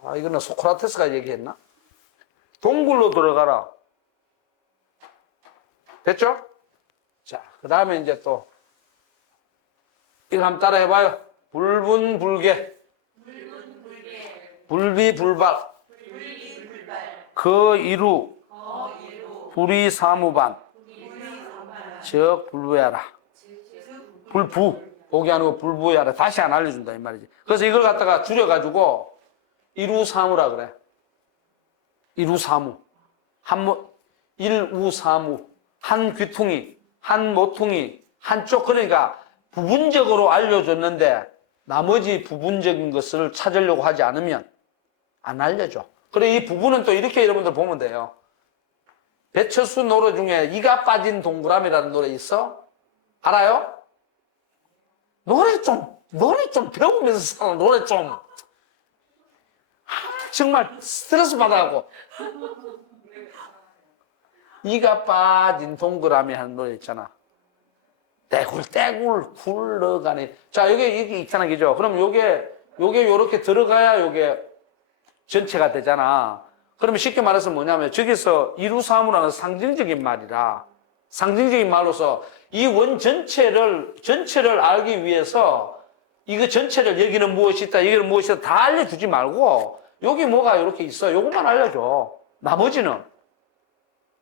아, 이거는 소크라테스가 얘기했나? 동굴로 들어가라. 됐죠? 자, 그 다음에 이제 또, 이거 한번 따라 해봐요. 불분불개. 불비불발. 거이루. 불이사무반. 즉 불부야라. 불부. 보기 아니고 불부야라. 다시 안 알려준다 이 말이지. 그래서 이걸 갖다가 줄여가지고 일우사무라 그래. 일우사무. 일우사무. 한 귀퉁이, 한 모퉁이, 한쪽. 그러니까 부분적으로 알려줬는데 나머지 부분적인 것을 찾으려고 하지 않으면 안 알려줘. 그래, 이 부분은 또 이렇게 여러분들 보면 돼요. 배철수 노래 중에 이가 빠진 동그라미라는 노래 있어? 알아요? 노래 좀 배우면서 살아, 노래 좀. 정말 스트레스 받아갖고. 이가 빠진 동그라미 하는 노래 있잖아. 떼굴 굴러가네. 자, 여기 있잖아, 그죠? 그럼 요게 요렇게 들어가야 요게 전체가 되잖아. 그러면 쉽게 말해서 뭐냐면, 저기서 이루사무라는 상징적인 말이라, 상징적인 말로서 이 원 전체를 알기 위해서 이거 전체를 여기는 무엇이 있다, 여기는 무엇이 있다 다 알려주지 말고, 여기 뭐가 이렇게 있어. 요것만 알려줘. 나머지는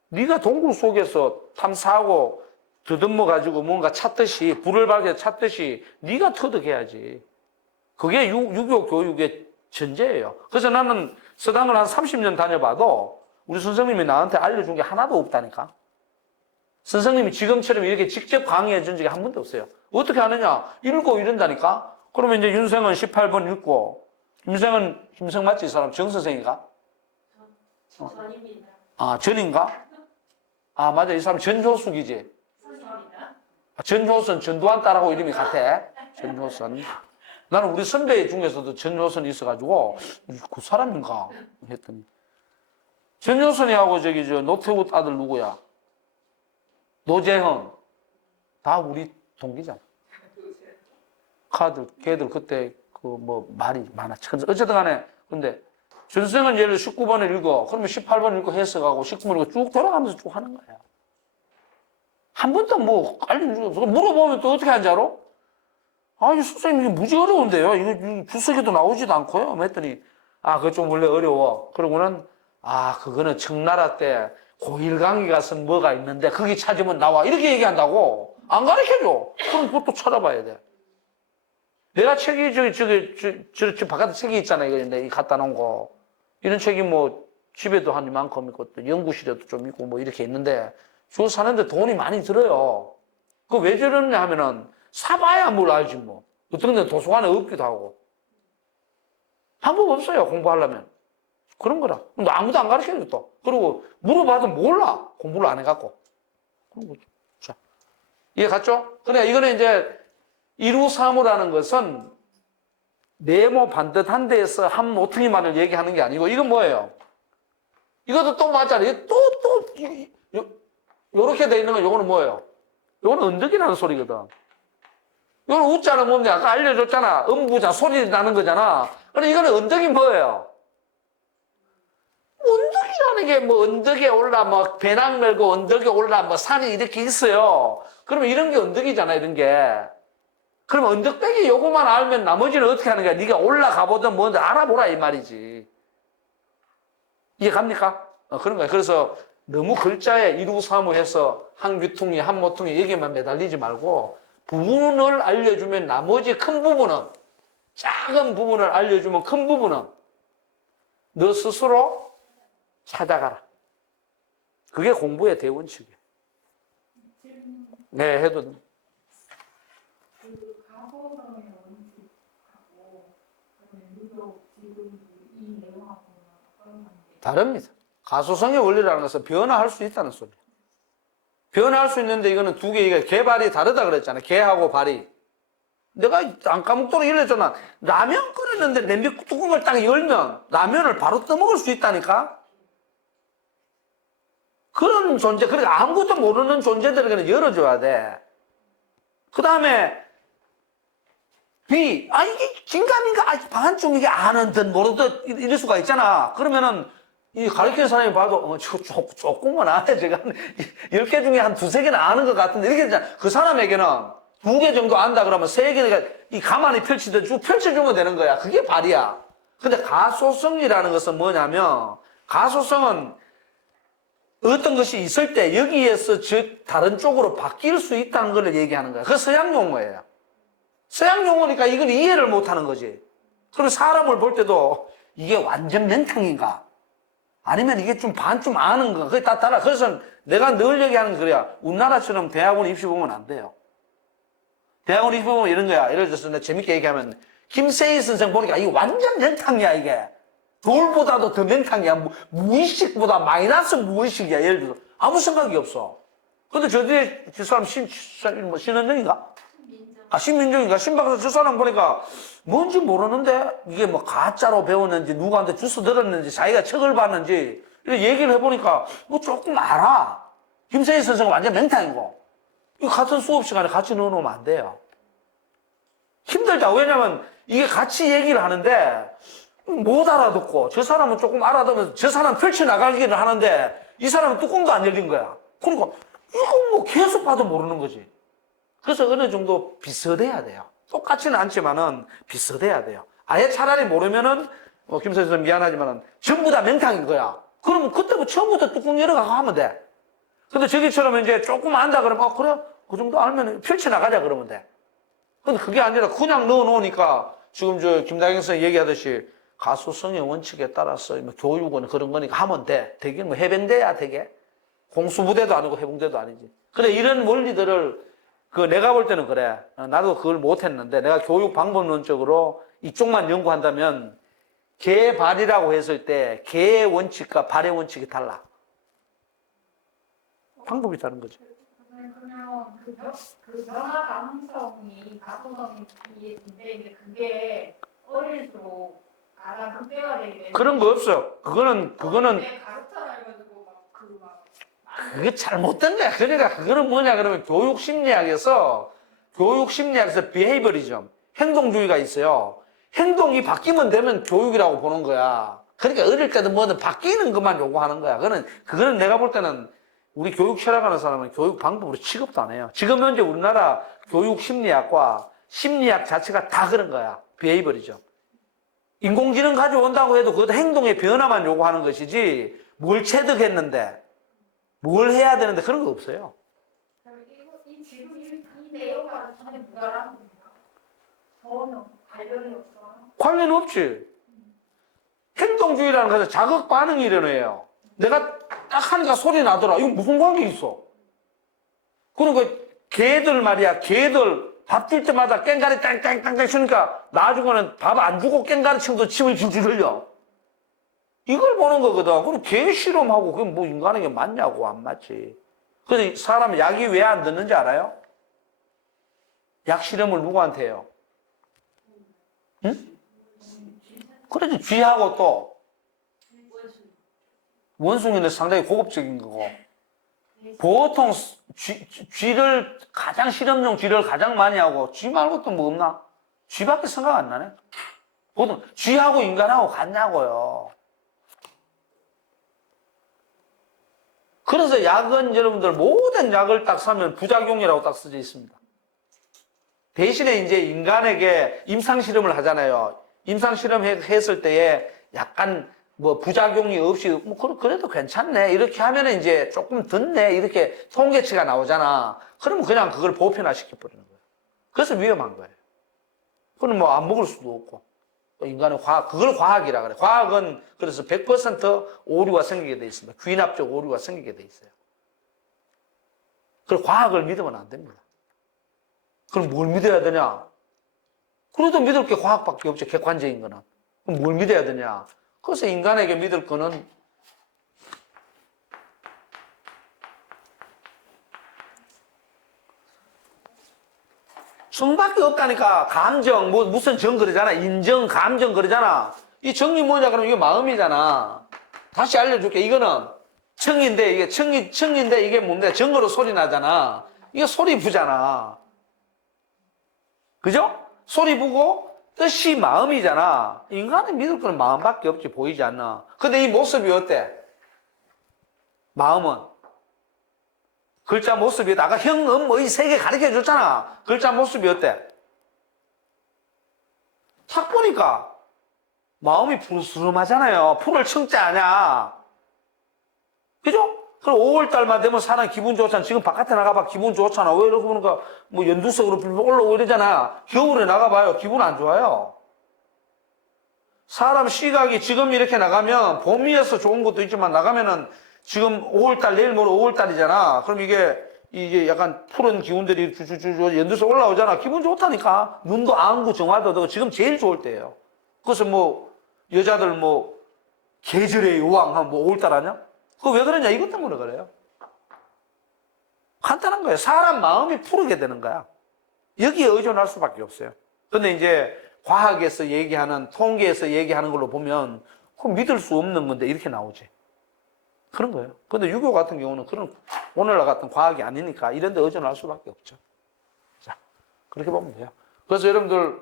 네가 동굴 속에서 탐사하고 더듬어 가지고 뭔가 찾듯이, 불을 밝게 찾듯이 네가 터득해야지. 그게 유교 교육의 전제예요. 그래서 나는 서당을 한 30년 다녀봐도 우리 선생님이 나한테 알려준 게 하나도 없다니까. 선생님이 지금처럼 이렇게 직접 강의해 준 적이 한 번도 없어요. 어떻게 하느냐? 읽고 이런다니까. 그러면 이제 윤생은 18번 읽고, 김생 맞지? 이 사람 정 선생인가? 전입니다. 아, 전인가? 아, 맞아. 이 사람 전효숙이지. 전효선, 전두환 딸하고 이름이 같아. 전효선. 나는 우리 선배 중에서도 전효선이 있어가지고, 그 사람인가? 했더니. 전효선이하고 저기, 노태우 아들 누구야? 노재헌. 다 우리 동기잖아. 걔들 그때 말이 많아. 어쨌든 간에. 근데, 전생은 예를 19번을 읽어. 그러면 18번 읽고 해석하고 19번 읽고 쭉 돌아가면서 쭉 하는 거야. 한 번도 알려주고 없어. 물어보면 또 어떻게 하는지 알아? 아, 이 선생님 이게 무지 어려운데요. 이거 주석에도 나오지도 않고요. 했더니, 그거 좀 원래 어려워. 그러고는, 그거는 청나라 때 고1 강의가 쓴 뭐가 있는데 거기 찾으면 나와. 이렇게 얘기한다고. 안 가르쳐줘. 그럼 그것도 찾아봐야 돼. 내가 책이 저기 바깥에 책이 있잖아. 이거 내 갖다 놓은 거. 이런 책이 집에도 한 이만큼 있고 또 연구실에도 좀 있고 이렇게 있는데 저 사는데 돈이 많이 들어요. 그 왜 저러냐 하면은 사봐야 뭘 알지 뭐. 어떤 데는 도서관에 없기도 하고. 방법 없어요. 공부하려면. 그런 거라. 근데 아무도 안 가르쳐줘 또. 그리고 물어봐도 몰라. 공부를 안 해갖고. 그런 거죠. 자, 이해 갔죠? 그래, 이거는 이제 이루사무라는 것은 네모 반듯한 데에서 한 모퉁이만을 얘기하는 게 아니고, 이건 뭐예요? 이것도 또 맞잖아요. 요렇게 돼 있는 건 요거는 뭐예요? 요거는 언덕이라는 소리거든. 요거는 우자는 뭡니까? 아까 알려줬잖아. 음부자 소리 나는 거잖아. 그럼 이거는 언덕이 뭐예요? 언덕이라는 게 언덕에 올라 배낭 메고 언덕에 올라 산이 이렇게 있어요. 그러면 이런 게 언덕이잖아, 이런 게. 그럼 언덕배기 요거만 알면 나머지는 어떻게 하는 거야? 네가 올라가 보든 뭐든 알아보라 이 말이지. 이해 갑니까? 그런 거야. 그래서 너무 글자에 이루사무해서 한 귀퉁이, 한 모퉁이 여기만 매달리지 말고 부분을 알려주면 나머지 큰 부분은, 작은 부분을 알려주면 큰 부분은 너 스스로 찾아가라. 그게 공부의 대원칙이에요. 네, 해도 됩니다. 가소성의 원칙하고 유독 지금 이 내용하고는 어떤 관계? 다릅니다. 가소성의 원리라는 것은 변화할 수 있다는 소리예요. 변화할 수 있는데 이거는 두 개, 이게 개발이 다르다 그랬잖아요. 개하고 발이. 내가 안 까먹도록 이랬잖아. 라면 끓였는데 냄비 뚜껑을 딱 열면 라면을 바로 떠먹을 수 있다니까? 그런 존재, 그러니까 아무것도 모르는 존재들에게는 열어줘야 돼. 그 다음에 B, 이게 긴가민가, 반쯤 이게 아는 듯 모르듯 이럴 수가 있잖아. 그러면은 이 가르치는 사람이 봐도 조금만 아네. 제가 10개 중에 한 두세 개는 아는 것 같은데 이렇게 되잖아. 그 사람에게는 2개 정도 안다 그러면 3개가 이 가만히 펼치듯 쭉 펼쳐주면 되는 거야. 그게 발이야. 근데 가소성이라는 것은 뭐냐면 가소성은 어떤 것이 있을 때 여기에서 다른 쪽으로 바뀔 수 있다는 걸 얘기하는 거야. 그게 서양 용어예요. 서양 용어니까 이걸 이해를 못 하는 거지. 그럼 사람을 볼 때도 이게 완전 맹탕인가? 아니면 이게 좀 반쯤 아는 거, 그게 다 달라. 그래서 내가 늘 얘기하는 거 그래야. 우리나라처럼 대학원 입시 보면 안 돼요. 대학원 입시 보면 이런 거야. 예를 들어서 내가 재밌게 얘기하면, 김세희 선생 보니까 이게 완전 맹탕이야, 이게. 돌보다도 더 맹탕이야. 무의식보다 마이너스 무의식이야. 예를 들어서. 아무 생각이 없어. 근데 저 뒤에 저 사람 신은정인가? 신민정인가? 신박사 저 사람 보니까 뭔지 모르는데 이게 뭐 가짜로 배웠는지 누구한테 주워 들었는지 자기가 책을 봤는지 이렇게 얘기를 해보니까 뭐 조금 알아. 김세희 선생은 완전 맹탕이고. 이 같은 수업 시간에 같이 넣어놓으면 안 돼요. 힘들다. 왜냐면 이게 같이 얘기를 하는데 못 알아듣고 저 사람은 조금 알아듣으면서 저 사람 펼쳐나가기를 하는데 이 사람은 뚜껑도 안 열린 거야. 그러니까 이거 뭐 계속 봐도 모르는 거지. 그래서 어느 정도 비슷해야 돼요. 똑같지는 않지만은 비슷해야 돼요. 아예 차라리 모르면은, 김 선생님 미안하지만은 전부 다 맹탕인 거야. 그러면 그때부터 처음부터 뚜껑 열어가고 하면 돼. 근데 저기처럼 이제 조금 안다 그러면, 그래? 그 정도 알면 펼쳐나가자 그러면 돼. 근데 그게 아니라 그냥 넣어놓으니까 지금 저 김다경 선생님 얘기하듯이 가소성의 원칙에 따라서 뭐 교육은 그런 거니까 하면 돼. 되긴 뭐 해병대야 되게. 공수부대도 아니고 해병대도 아니지. 그래, 이런 원리들을 내가 볼 때는 그래. 나도 그걸 못했는데, 내가 교육 방법론적으로 이쪽만 연구한다면, 개, 발이라고 했을 때, 개의 원칙과 발의 원칙이 달라. 방법이 다른 거지. 그러면 그 변화 가능성이 가소성이 이해인데 그게 어릴수록 가장 극대화되게 되는 그런 거 없어. 그거는, 가르쳐라 해가지고 그게 잘못된 거야. 그러니까 그거는 뭐냐 그러면 교육심리학에서 비헤이버리즘, 행동주의가 있어요. 행동이 바뀌면 되면 교육이라고 보는 거야. 그러니까 어릴 때도 뭐든 바뀌는 것만 요구하는 거야. 그거는 내가 볼 때는 우리 교육 철학하는 사람은 교육 방법으로 취급도 안 해요. 지금 현재 우리나라 교육심리학과 심리학 자체가 다 그런 거야. 비헤이버리즘. 인공지능 가져온다고 해도 그것도 행동의 변화만 요구하는 것이지 뭘 체득했는데 뭘 해야 되는데 그런 거 없어요. 지금 이 내용과 전혀 무관한 겁니다. 전혀 관련이 없어. 관련 없지. 행동주의라는 것은 자극 반응이 일어나요. 내가 딱 하니까 소리 나더라. 이거 무슨 관계 있어? 그러니까 개들 말이야. 개들 밥 줄 때마다 깽가리 땡땡땡땡 치니까 나중에는 밥 안 주고 깽가리 치면서 침을 줄줄 흘려. 이걸 보는 거거든. 그럼 개 실험하고 그게 뭐 인간에게 맞냐고 안 맞지. 그래서 사람 약이 왜 안 듣는지 알아요? 약 실험을 누구한테 해요? 응? 그래도 쥐하고 또 원숭이는 상당히 고급적인 거고 보통 쥐를 가장 실험용 쥐를 가장 많이 하고 쥐 말고 또 뭐 없나? 쥐밖에 생각 안 나네. 보통 쥐하고 인간하고 같냐고요. 그래서 약은 여러분들 모든 약을 딱 사면 부작용이라고 딱 써져 있습니다. 대신에 이제 인간에게 임상실험을 하잖아요. 임상실험 했을 때에 약간 뭐 부작용이 없이 뭐 그래도 괜찮네. 이렇게 하면 이제 조금 듣네. 이렇게 통계치가 나오잖아. 그러면 그냥 그걸 보편화시켜버리는 거예요. 그래서 위험한 거예요. 그럼 뭐 안 먹을 수도 없고. 인간의 과학, 그걸 과학이라 그래. 과학은 그래서 100% 오류가 생기게 돼 있습니다. 귀납적 오류가 생기게 돼 있어요. 그래서 과학을 믿으면 안 됩니다. 그럼 뭘 믿어야 되냐? 그래도 믿을 게 과학밖에 없죠. 객관적인 거는. 그럼 뭘 믿어야 되냐? 그래서 인간에게 믿을 거는 성밖에 없다니까. 감정, 뭐 무슨 정 그러잖아. 인정, 감정 그러잖아. 이 정이 뭐냐 그러면 이게 마음이잖아. 다시 알려줄게. 이거는 청인데 이게 청인데 이게 뭔데? 정으로 소리 나잖아. 이게 소리 부잖아. 그죠? 소리 부고 뜻이 마음이잖아. 인간이 믿을 거는 마음밖에 없지 보이지 않나. 근데 이 모습이 어때? 마음은 글자 모습이 아까 형, 음, 의 세 개 가르쳐 줬잖아. 글자 모습이 어때? 탁 보니까 마음이 푸르스름하잖아요. 푸를 청자하냐. 그죠? 그럼 5월달만 되면 사람 기분 좋잖아. 지금 바깥에 나가봐 기분 좋잖아. 왜 이러고 보니까 뭐 연두색으로 불 올라오고 이러잖아. 겨울에 나가봐요. 기분 안 좋아요. 사람 시각이 지금 이렇게 나가면 봄이어서 좋은 것도 있지만 나가면은 지금 5월달 내일 모레 5월달이잖아. 그럼 이게 약간 푸른 기운들이 주주주 연두색 올라오잖아. 기분 좋다니까. 눈도 안고 정화도 되고 지금 제일 좋을 때예요. 그래서 뭐 여자들 뭐 계절의 여왕 하면 뭐 5월달 하냐? 그거 왜 그러냐? 이것 때문에 그래요. 간단한 거예요. 사람 마음이 푸르게 되는 거야. 여기에 의존할 수밖에 없어요. 근데 이제 과학에서 얘기하는, 통계에서 얘기하는 걸로 보면 그건 믿을 수 없는 건데 이렇게 나오지. 그런 거예요. 근데 유교 같은 경우는 그런 오늘날 같은 과학이 아니니까 이런 데 의존할 수밖에 없죠. 자, 그렇게 보면 돼요. 그래서 여러분들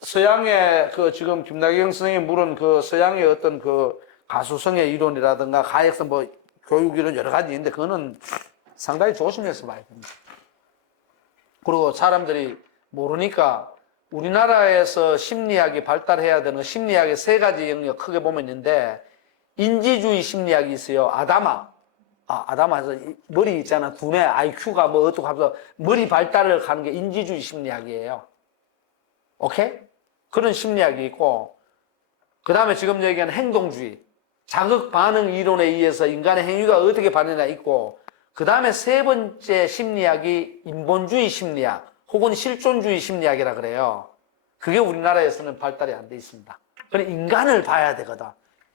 서양의 그 지금 김나경 선생님이 물은 그 서양의 어떤 그 가수성의 이론이라든가 가역성 뭐 교육 이론 여러 가지 있는데 그거는 상당히 조심해서 봐야 됩니다. 그리고 사람들이 모르니까 우리나라에서 심리학이 발달해야 되는 심리학의 세 가지 영역 크게 보면 있는데 인지주의 심리학이 있어요. 아담아서 머리 있잖아. 두뇌 IQ가 뭐 어떻고 하면서 머리 발달을 가는 게 인지주의 심리학이에요. 오케이? 그런 심리학이 있고 그 다음에 지금 얘기하는 행동주의 자극 반응 이론에 의해서 인간의 행위가 어떻게 반응이나 있고 그 다음에 세 번째 심리학이 인본주의 심리학 혹은 실존주의 심리학이라 그래요. 그게 우리나라에서는 발달이 안 돼 있습니다. 그러니까 인간을 봐야 되거든.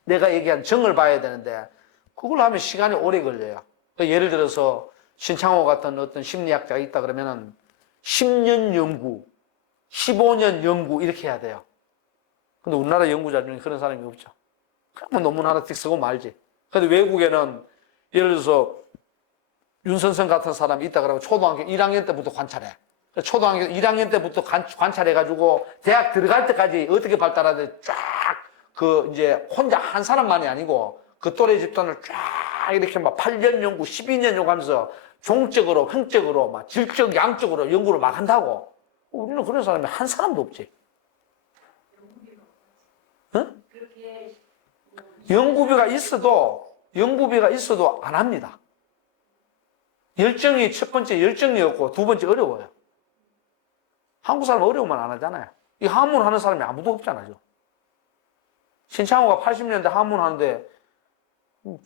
내가 얘기한 정을 봐야 되는데 그걸 하면 시간이 오래 걸려요. 그러니까 예를 들어서 신창호 같은 어떤 심리학자가 있다 그러면은 10년 연구, 15년 연구 이렇게 해야 돼요. 근데 우리나라 연구자 중에 그런 사람이 없죠. 그냥 논문 하나 틱 쓰고 말지. 근데 외국에는 예를 들어서 윤선생 같은 사람이 있다 그러면 초등학교 1학년 때부터 관찰해. 초등학교 1학년 때부터 관찰해가지고 대학 들어갈 때까지 어떻게 발달하는지 쫙 그 이제 혼자 한 사람만이 아니고 그 또래 집단을 쫙 이렇게 막 8년 연구, 12년 연구하면서 종적으로, 횡적으로, 막 질적, 양적으로 연구를 막 한다고. 우리는 그런 사람이 한 사람도 없지. 응? 연구비가 있어도 안 합니다. 열정이 첫 번째 열정이었고 두 번째 어려워요. 한국 사람 어려우면 안 하잖아요. 이 한문 하는 사람이 아무도 없잖아요. 신창호가 80년대 한문 하는데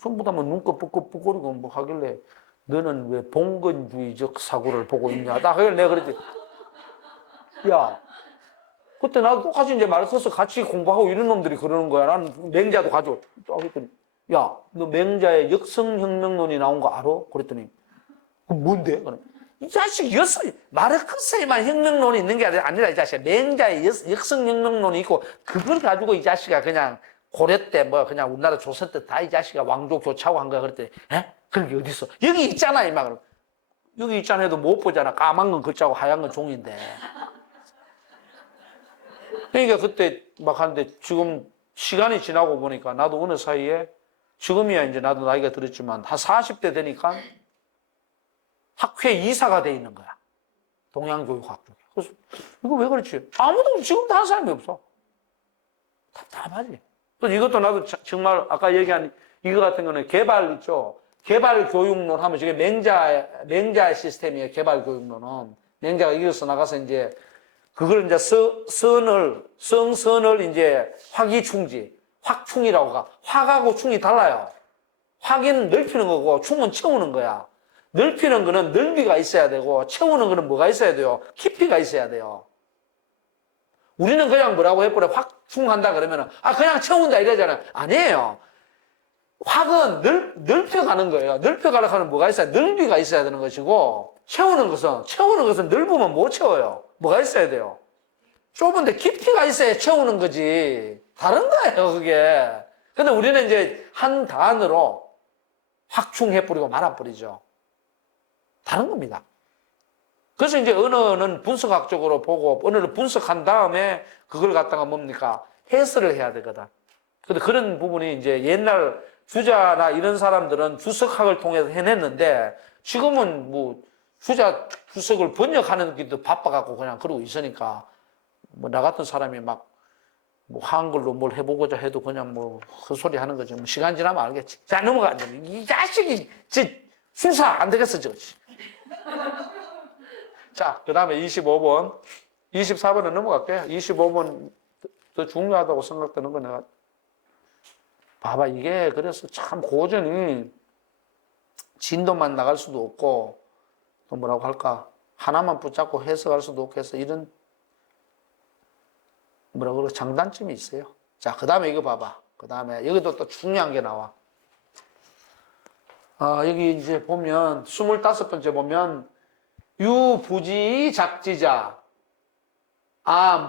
전부 다 뭐 눈꺼 쁘끄끄거리고 뭐 하길래 너는 왜 봉건주의적 사고를 보고 있냐? 나 내가 그랬지. 야, 그때 나도 똑같이 이제 말해서 같이 공부하고 이런 놈들이 그러는 거야. 나는 맹자도 가지고 그랬더니 야, 너 맹자의 역성혁명론이 나온 거 알아? 그랬더니 뭔데? 이 자식 마르크스에만 혁명론이 있는 게 아니라 이 자식아 맹자의 역성혁명론이 있고 그걸 가지고 이 자식아 그냥 고려 때 뭐 그냥 우리나라 조선 때 다 이 자식아 왕조 교차하고 한 거야. 그랬더니 에? 그런 게 어디 있어? 여기 있잖아 이막 여기 있잖아 해도 못 보잖아. 까만 건 글자고 하얀 건 종인데. 그러니까 그때 막 하는데 지금 시간이 지나고 보니까 나도 어느 사이에 지금이야 이제 나도 나이가 들었지만 한 40대 되니까 학회 이사가 돼 있는 거야. 동양교육학 쪽에. 그래서 이거 왜 그렇지? 아무도 지금도 한 사람이 없어. 답답하지. 그래서 이것도 나도 정말 아까 얘기한 이거 같은 거는 개발 있죠. 개발 교육론 하면 저게 맹자 시스템이에요. 개발 교육론은. 맹자가 이어서 나가서 이제 그걸 이제 성선을 이제 화기충지, 확충이라고 가. 화하고 충이 달라요. 화기는 넓히는 거고 충은 채우는 거야. 넓히는 거는 넓이가 있어야 되고 채우는 거는 뭐가 있어야 돼요? 깊이가 있어야 돼요. 우리는 그냥 뭐라고 해버려 확충한다 그러면은 그냥 채운다 이러잖아요. 아니에요. 확은 넓혀가는 거예요. 넓혀가려고 하는 뭐가 있어야 넓이가 있어야 되는 것이고 채우는 것은 넓으면 못 채워요. 뭐가 있어야 돼요? 좁은데 깊이가 있어야 채우는 거지. 다른 거예요, 그게. 근데 우리는 이제 한 단어로 확충해버리고 말아버리죠. 다른 겁니다. 그래서 이제 언어는 분석학적으로 보고, 언어를 분석한 다음에 그걸 갖다가 뭡니까? 해설을 해야 되거든. 근데 그런 부분이 이제 옛날 주자나 이런 사람들은 주석학을 통해서 해냈는데, 지금은 뭐, 주석을 번역하는 게도 바빠갖고 그냥 그러고 있으니까, 뭐, 나 같은 사람이 막, 뭐, 한글로 뭘 해보고자 해도 그냥 뭐, 헛소리 하는 거지. 뭐, 시간 지나면 알겠지. 자, 넘어가. 이 자식이, 술사 안 되겠어, 저거지. 자, 그 다음에 25번. 24번은 넘어갈게요. 25번 더 중요하다고 생각되는 거 내가. 봐봐, 이게 그래서 참 고전이 진도만 나갈 수도 없고, 또 뭐라고 할까. 하나만 붙잡고 해석할 수도 없고 해서 이런, 뭐라고 그래, 장단점이 있어요. 자, 그 다음에 이거 봐봐. 그 다음에 여기도 또 중요한 게 나와. 여기 이제 보면, 25번째 보면, 유부지 작지자,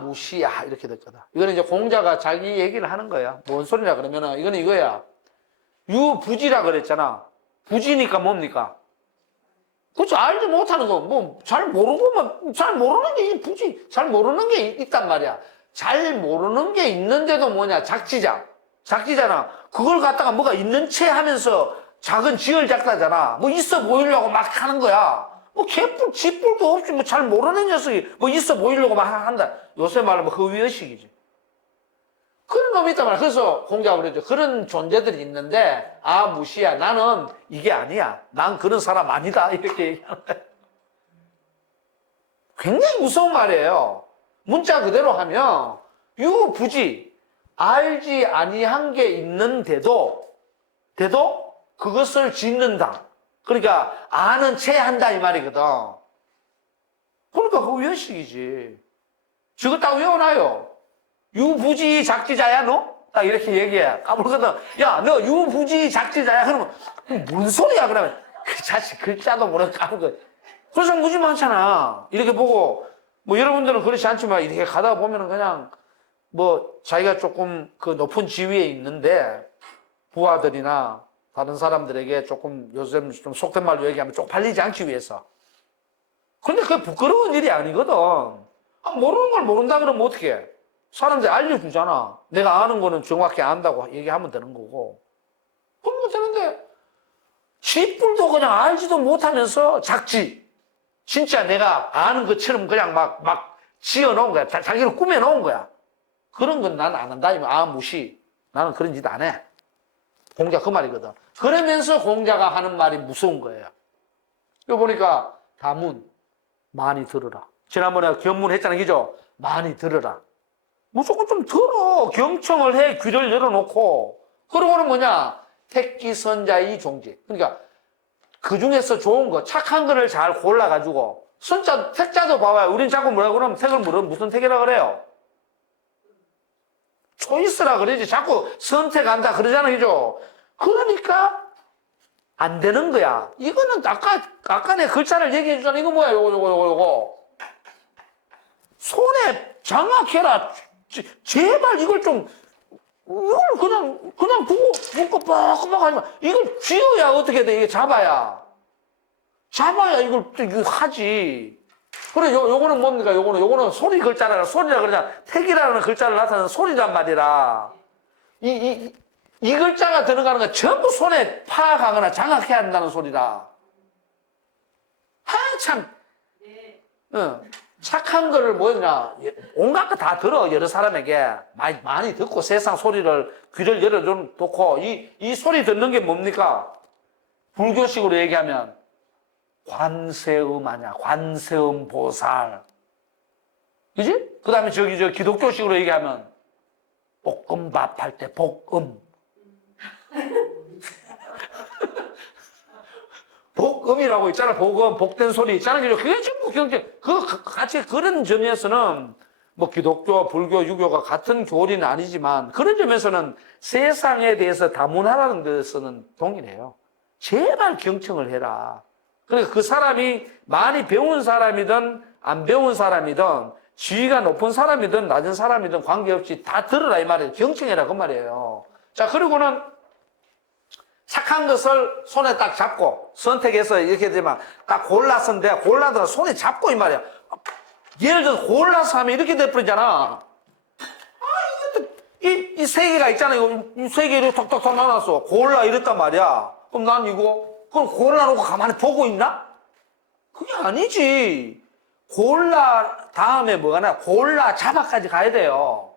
무시야. 이렇게 됐거든. 이거는 이제 공자가 자기 얘기를 하는 거야. 뭔 소리냐 그러면은, 이거는 이거야. 유부지라 그랬잖아. 부지니까 뭡니까? 그치, 알지 못하는 거. 뭐, 잘 모르고, 잘 모르는 게 부지. 잘 모르는 게 있단 말이야. 잘 모르는 게 있는데도 뭐냐, 작지자. 작지자나, 그걸 갖다가 뭐가 있는 채 하면서 작은 지을 작다잖아. 뭐 있어 보이려고 막 하는 거야. 뭐 개뿔, 지뿔도 없이 뭐 잘 모르는 녀석이 뭐 있어 보이려고 막 한다. 요새 말하면 허위의식이지. 그런 놈이 있단 말이야. 그래서 공자가 그러죠. 그런 존재들이 있는데, 무시야. 나는 이게 아니야. 난 그런 사람 아니다. 이렇게 얘기하는 거야. 굉장히 무서운 말이에요. 문자 그대로 하면, 유부지, 알지 아니한 게 있는데도, 그것을 짓는다. 그러니까, 아는 채 한다, 이 말이거든. 그러니까 그거 외식이지. 저거 딱 외워놔요. 유부지 작지자야, 너? 딱 이렇게 얘기해. 까불거든. 야, 너 유부지 작지자야? 그러면, 뭔 소리야? 그러면, 그 자식 글자도 모르는 까불거든. 그런 사람 무지 많잖아. 이렇게 보고, 뭐 여러분들은 그렇지 않지만, 이렇게 가다 보면은 그냥, 뭐, 자기가 조금 그 높은 지위에 있는데, 부하들이나 다른 사람들에게 조금 요즘 좀 속된 말로 얘기하면 쪽팔리지 않기 위해서. 근데 그게 부끄러운 일이 아니거든. 모르는 걸 모른다 그러면 어떡해? 사람들이 알려주잖아. 내가 아는 거는 정확히 안다고 얘기하면 되는 거고. 그러면 되는데, 지뿔도 그냥 알지도 못하면서 작지. 진짜 내가 아는 것처럼 그냥 막 지어 놓은 거야. 자기를 꾸며 놓은 거야. 그런 건 난 안 한다. 무시. 나는 그런 짓 안 해. 공자 그 말이거든. 그러면서 공자가 하는 말이 무서운 거예요. 이거 보니까 다문, 많이 들으라. 지난번에 견문 했잖아요. 그죠? 많이 들으라. 무조건 좀 들어. 경청을 해. 귀를 열어놓고. 그러고는 뭐냐? 택기선자의 종지. 그러니까 그 중에서 좋은 거, 착한 거를 잘 골라가지고. 택자도 봐봐요. 우린 자꾸 뭐라 그러면 택을 물으면 무슨 택이라 그래요? 초이스라 그러지. 자꾸 선택한다 그러잖아요. 그죠? 그러니까 안 되는 거야. 이거는 아까 내 글자를 얘기해 주잖아. 이거 뭐야? 요거. 손에 장악해라. 제발 이걸 그냥 두고 뻑뻑뻑 하지 마. 이걸 쥐어야 어떻게 돼? 이게 잡아야 이걸 하지. 그래, 요거는 뭡니까? 요거는 소리 글자라, 소리라 그러잖아. 택이라는 글자를 나타내는 소리란 말이라. 이 글자가 들어가는 건 전부 손에 파악하거나 장악해야 한다는 소리라. 한참, 착한 거를 뭐냐, 온갖 거 다 들어, 여러 사람에게. 많이 듣고 세상 소리를, 귀를 열어놓고, 이 소리 듣는 게 뭡니까? 불교식으로 얘기하면, 관세음 아니야. 관세음 보살. 그지? 그 다음에 저 기독교식으로 얘기하면, 볶음밥 할 때 볶음. 복음이라고 있잖아. 복음, 복된 소리 있잖아. 그게 전부 경제. 같이 그런 점에서는 뭐 기독교, 불교, 유교가 같은 교리는 아니지만 그런 점에서는 세상에 대해서 다문화라는 데서는 동일해요. 제발 경청을 해라. 그러니까 그 사람이 많이 배운 사람이든 안 배운 사람이든 지위가 높은 사람이든 낮은 사람이든 관계없이 다 들으라 이 말이에요. 경청해라 그 말이에요. 자, 그리고는 착한 것을 손에 딱 잡고 선택해서 이렇게 되면 딱 골랐는데 골라서 손에 잡고 이 말이야. 예를 들어서 골라서 하면 이렇게 돼버리잖아. 이 세 개가 있잖아요. 이 세 개를 톡톡톡 나눴어. 골라 이랬단 말이야. 그럼 난 이거 그럼 골라놓고 가만히 보고 있나? 그게 아니지. 골라 다음에 뭐가 나 골라 잡아까지 가야 돼요.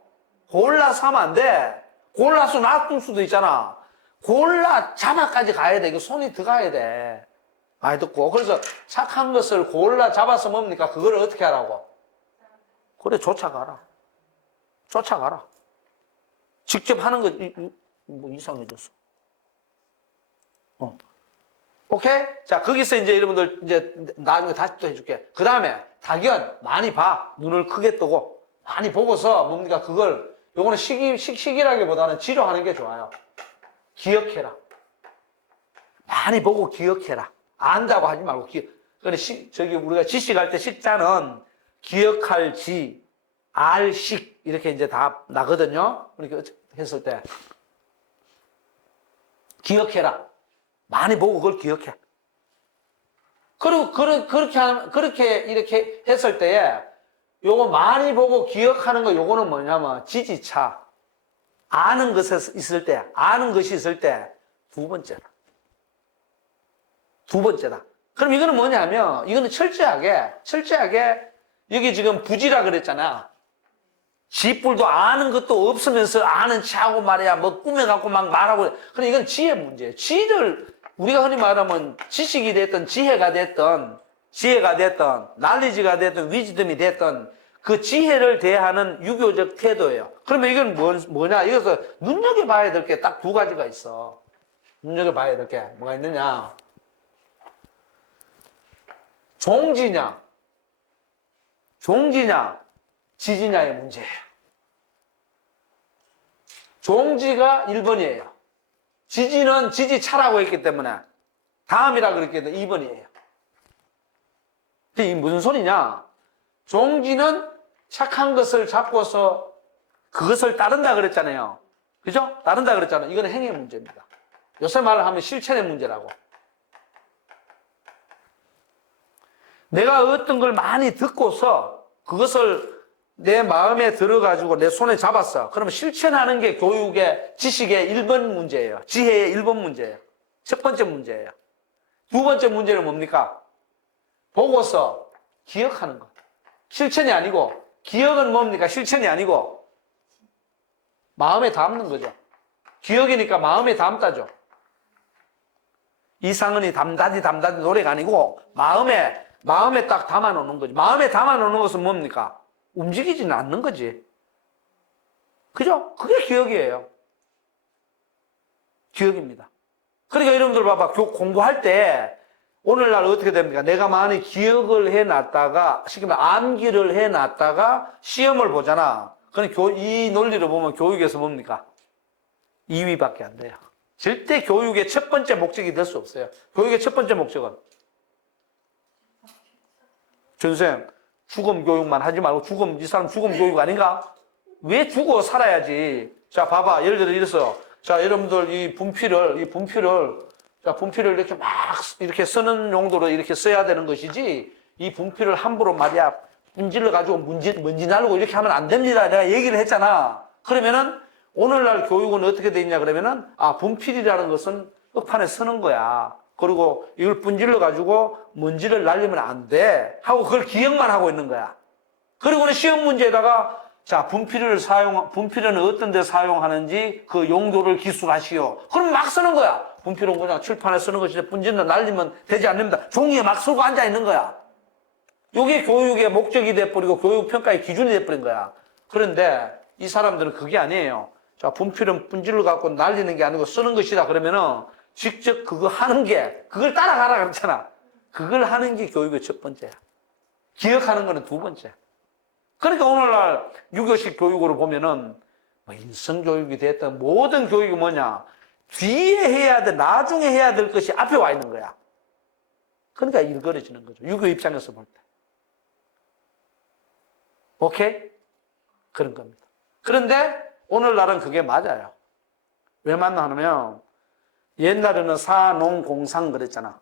골라서 하면 안 돼. 골라서 놔둘 수도 있잖아. 골라 잡아까지 가야 돼. 이거 손이 들어가야 돼. 많이 듣고. 그래서 착한 것을 골라 잡아서 뭡니까? 그거를 어떻게 하라고? 그래, 쫓아가라. 쫓아가라. 직접 하는 거, 뭐 이상해졌어. 오케이? 자, 거기서 이제 여러분들 이제 나중에 다시 또 해줄게. 그 다음에 당연 많이 봐. 눈을 크게 뜨고 많이 보고서 뭡니까? 그걸 요거는 식이라기보다는 지루하는 게 좋아요. 기억해라. 많이 보고 기억해라. 안다고 하지 말고 저기 우리가 지식할 때 식자는 기억할 지, 알 식 이렇게 이제 다 나거든요. 그러니까 했을 때 기억해라. 많이 보고 그걸 기억해. 그리고 그렇게 이렇게 했을 때에 요거 많이 보고 기억하는 거 요거는 뭐냐면 지지차. 아는 것이 있을 때 두 번째다. 두 번째다. 그럼 이거는 뭐냐면 이거는 철저하게 여기 지금 부지라 그랬잖아. 지뿔도 아는 것도 없으면서 아는 체하고 말이야 뭐 꾸며갖고 막 말하고 그래 이건 지혜 문제예요. 지혜를 우리가 흔히 말하면 지식이 됐든 지혜가 됐든 난리지가 됐든 위즈덤이 됐든 그 지혜를 대하는 유교적 태도예요. 그러면 이건 뭐냐? 이것서 눈여겨봐야 될 게 딱 두 가지가 있어. 눈여겨봐야 될 게 뭐가 있느냐? 종지냐, 지지냐의 문제예요. 종지가 1번이에요. 지지는 지지차라고 했기 때문에 다음이라 그랬기 때문에 2번이에요. 이게 무슨 소리냐? 종지는 착한 것을 잡고서 그것을 따른다 그랬잖아요. 그죠? 따른다 그랬잖아요. 이건 행의 문제입니다. 요새 말을 하면 실천의 문제라고. 내가 어떤 걸 많이 듣고서 그것을 내 마음에 들어가지고 내 손에 잡았어. 그러면 실천하는 게 교육의 지식의 1번 문제예요. 지혜의 1번 문제예요. 첫 번째 문제예요. 두 번째 문제는 뭡니까? 보고서 기억하는 것. 실천이 아니고 기억은 뭡니까? 실천이 아니고 마음에 담는 거죠. 기억이니까 마음에 담다죠. 이상은이 담다디 노래가 아니고 마음에 딱 담아놓는 거지. 마음에 담아놓는 것은 뭡니까? 움직이지는 않는 거지. 그죠? 그게 기억이에요. 기억입니다. 그러니까 여러분들 봐봐. 공부할 때 오늘날 어떻게 됩니까? 내가 많이 기억을 해놨다가 쉽게 말해 암기를 해놨다가 시험을 보잖아. 그럼 이 논리를 보면 교육에서 뭡니까? 2위밖에 안 돼요. 절대 교육의 첫 번째 목적이 될 수 없어요. 교육의 첫 번째 목적은 전생 죽음 교육만 하지 말고 이 사람 죽음 교육 아닌가? 왜 죽어 살아야지. 자, 봐봐. 예를 들어 이랬어. 자, 여러분들 이 분필을 이렇게 막 이렇게 쓰는 용도로 이렇게 써야 되는 것이지 이 분필을 함부로 말이야 문질러 가지고 먼지 날고 이렇게 하면 안 됩니다. 내가 얘기를 했잖아. 그러면은 오늘날 교육은 어떻게 돼 있냐 그러면은 분필이라는 것은 흙판에 쓰는 거야. 그리고 이걸 분질러 가지고 먼지를 날리면 안 돼 하고 그걸 기억만 하고 있는 거야. 그리고는 시험 문제에다가 자, 분필은 어떤 데 사용하는지 그 용도를 기술하시오. 그럼 막 쓰는 거야. 분필은 그냥 칠판에 쓰는 것이지 분질러 날리면 되지 않습니다. 종이에 막 쓰고 앉아 있는 거야. 이게 교육의 목적이 돼버리고 교육평가의 기준이 돼버린 거야. 그런데 이 사람들은 그게 아니에요. 자, 분필은 분질러 갖고 날리는 게 아니고 쓰는 것이다 그러면은 직접 그걸 따라가라 그랬잖아. 그걸 하는 게 교육의 첫 번째야. 기억하는 거는 두 번째. 그러니까 오늘날 유교식 교육으로 보면은 뭐 인성교육이 됐든 모든 교육이 뭐냐. 뒤에 해야 돼, 나중에 해야 될 것이 앞에 와 있는 거야. 그러니까 일거려지는 거죠. 유교 입장에서 볼 때. 오케이? 그런 겁니다. 그런데 오늘날은 그게 맞아요. 왜 맞나 하면 옛날에는 사농공상 그랬잖아.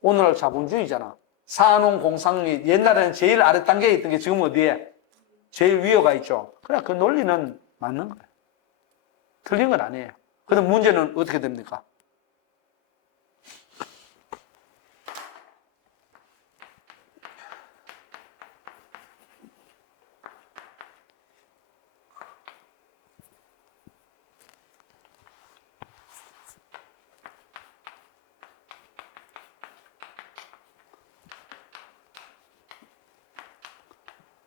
오늘날 자본주의잖아. 사농공상이 옛날에는 제일 아래 단계에 있던 게 지금 어디에? 제일 위에 가 있죠. 그래, 그 논리는 맞는 거예요. 틀린 건 아니에요. 그런데 문제는 어떻게 됩니까?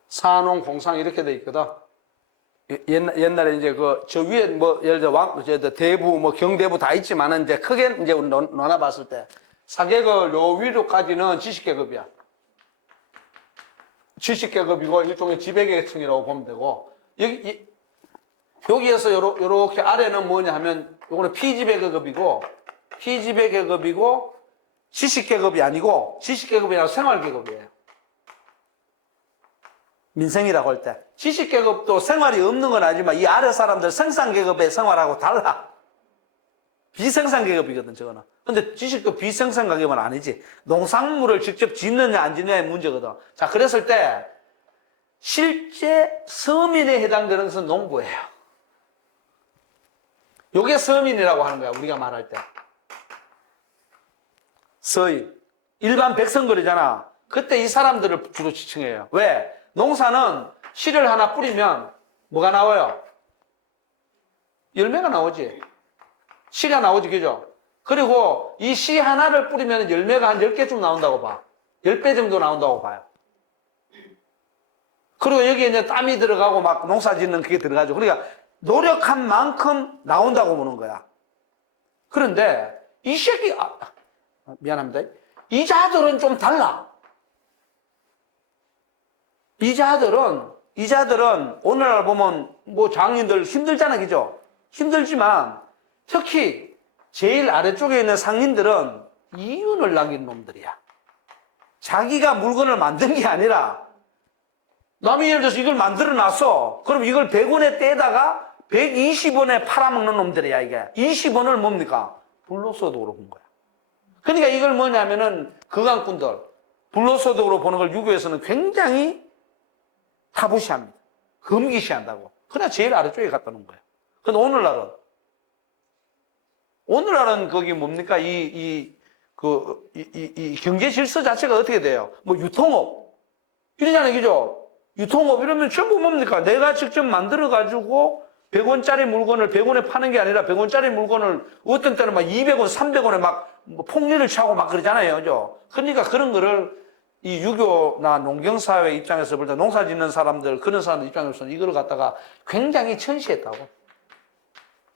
산홍, 공상 이렇게 돼 있거든. 옛날에 이제 저 위에 예를 들어 대부, 경대부 다 있지만은 이제 크게 이제 나눠봤을 때 사계급 요 위로까지는 지식계급이야. 지식계급이고 일종의 지배계층이라고 보면 되고 여기에서 요렇게 아래는 뭐냐 하면 요거는 피지배계급이고 지식계급이 아니고 지식계급이 아니라 생활계급이에요. 민생이라고 할 때. 지식계급도 생활이 없는 건 아니지만 이 아래 사람들 생산계급의 생활하고 달라. 비생산계급이거든, 저거는. 근데 지식도 비생산계급은 아니지. 농산물을 직접 짓느냐 안 짓느냐의 문제거든. 자, 그랬을 때 실제 서민에 해당되는 것은 농부예요. 요게 서민이라고 하는 거야, 우리가 말할 때. 서인. 일반 백성 그러잖아. 그때 이 사람들을 주로 지칭해요. 왜? 농사는 씨를 하나 뿌리면 뭐가 나와요? 열매가 나오지. 씨가 나오지, 그죠? 그리고 이 씨 하나를 뿌리면 열매가 한 10개쯤 나온다고 봐. 10배 정도 나온다고 봐요. 그리고 여기에 이제 땀이 들어가고 막 농사 짓는 그게 들어가죠. 그러니까 노력한 만큼 나온다고 보는 거야. 그런데 이 새끼, 미안합니다. 이자들은 좀 달라. 이자들은 오늘날 보면 장인들 힘들잖아, 그죠? 힘들지만 특히 제일 아래쪽에 있는 상인들은 이윤을 남긴 놈들이야. 자기가 물건을 만든 게 아니라 남이 예를 들어서 이걸 만들어 놨어. 그럼 이걸 100원에 떼다가 120원에 팔아먹는 놈들이야, 이게. 20원을 뭡니까? 불로소득으로 본 거야. 그러니까 이걸 뭐냐면은 거강꾼들, 불로소득으로 보는 걸 유교에서는 굉장히 타부시합니다. 금기시한다고. 그냥 제일 아래쪽에 갖다 놓은 거예요. 근데 오늘날은 거기 뭡니까? 이 경제 질서 자체가 어떻게 돼요? 유통업. 이러잖아요, 그죠? 유통업 이러면 전부 뭡니까? 내가 직접 만들어가지고 100원짜리 물건을 100원에 파는 게 아니라 100원짜리 물건을 어떤 때는 막 200원, 300원에 막 폭리를 차고 막 그러잖아요, 그죠? 그러니까 그런 거를 이 유교나 농경사회 입장에서 볼 때 농사 짓는 사람들, 그런 사람들 입장에서는 이걸 갖다가 굉장히 천시했다고.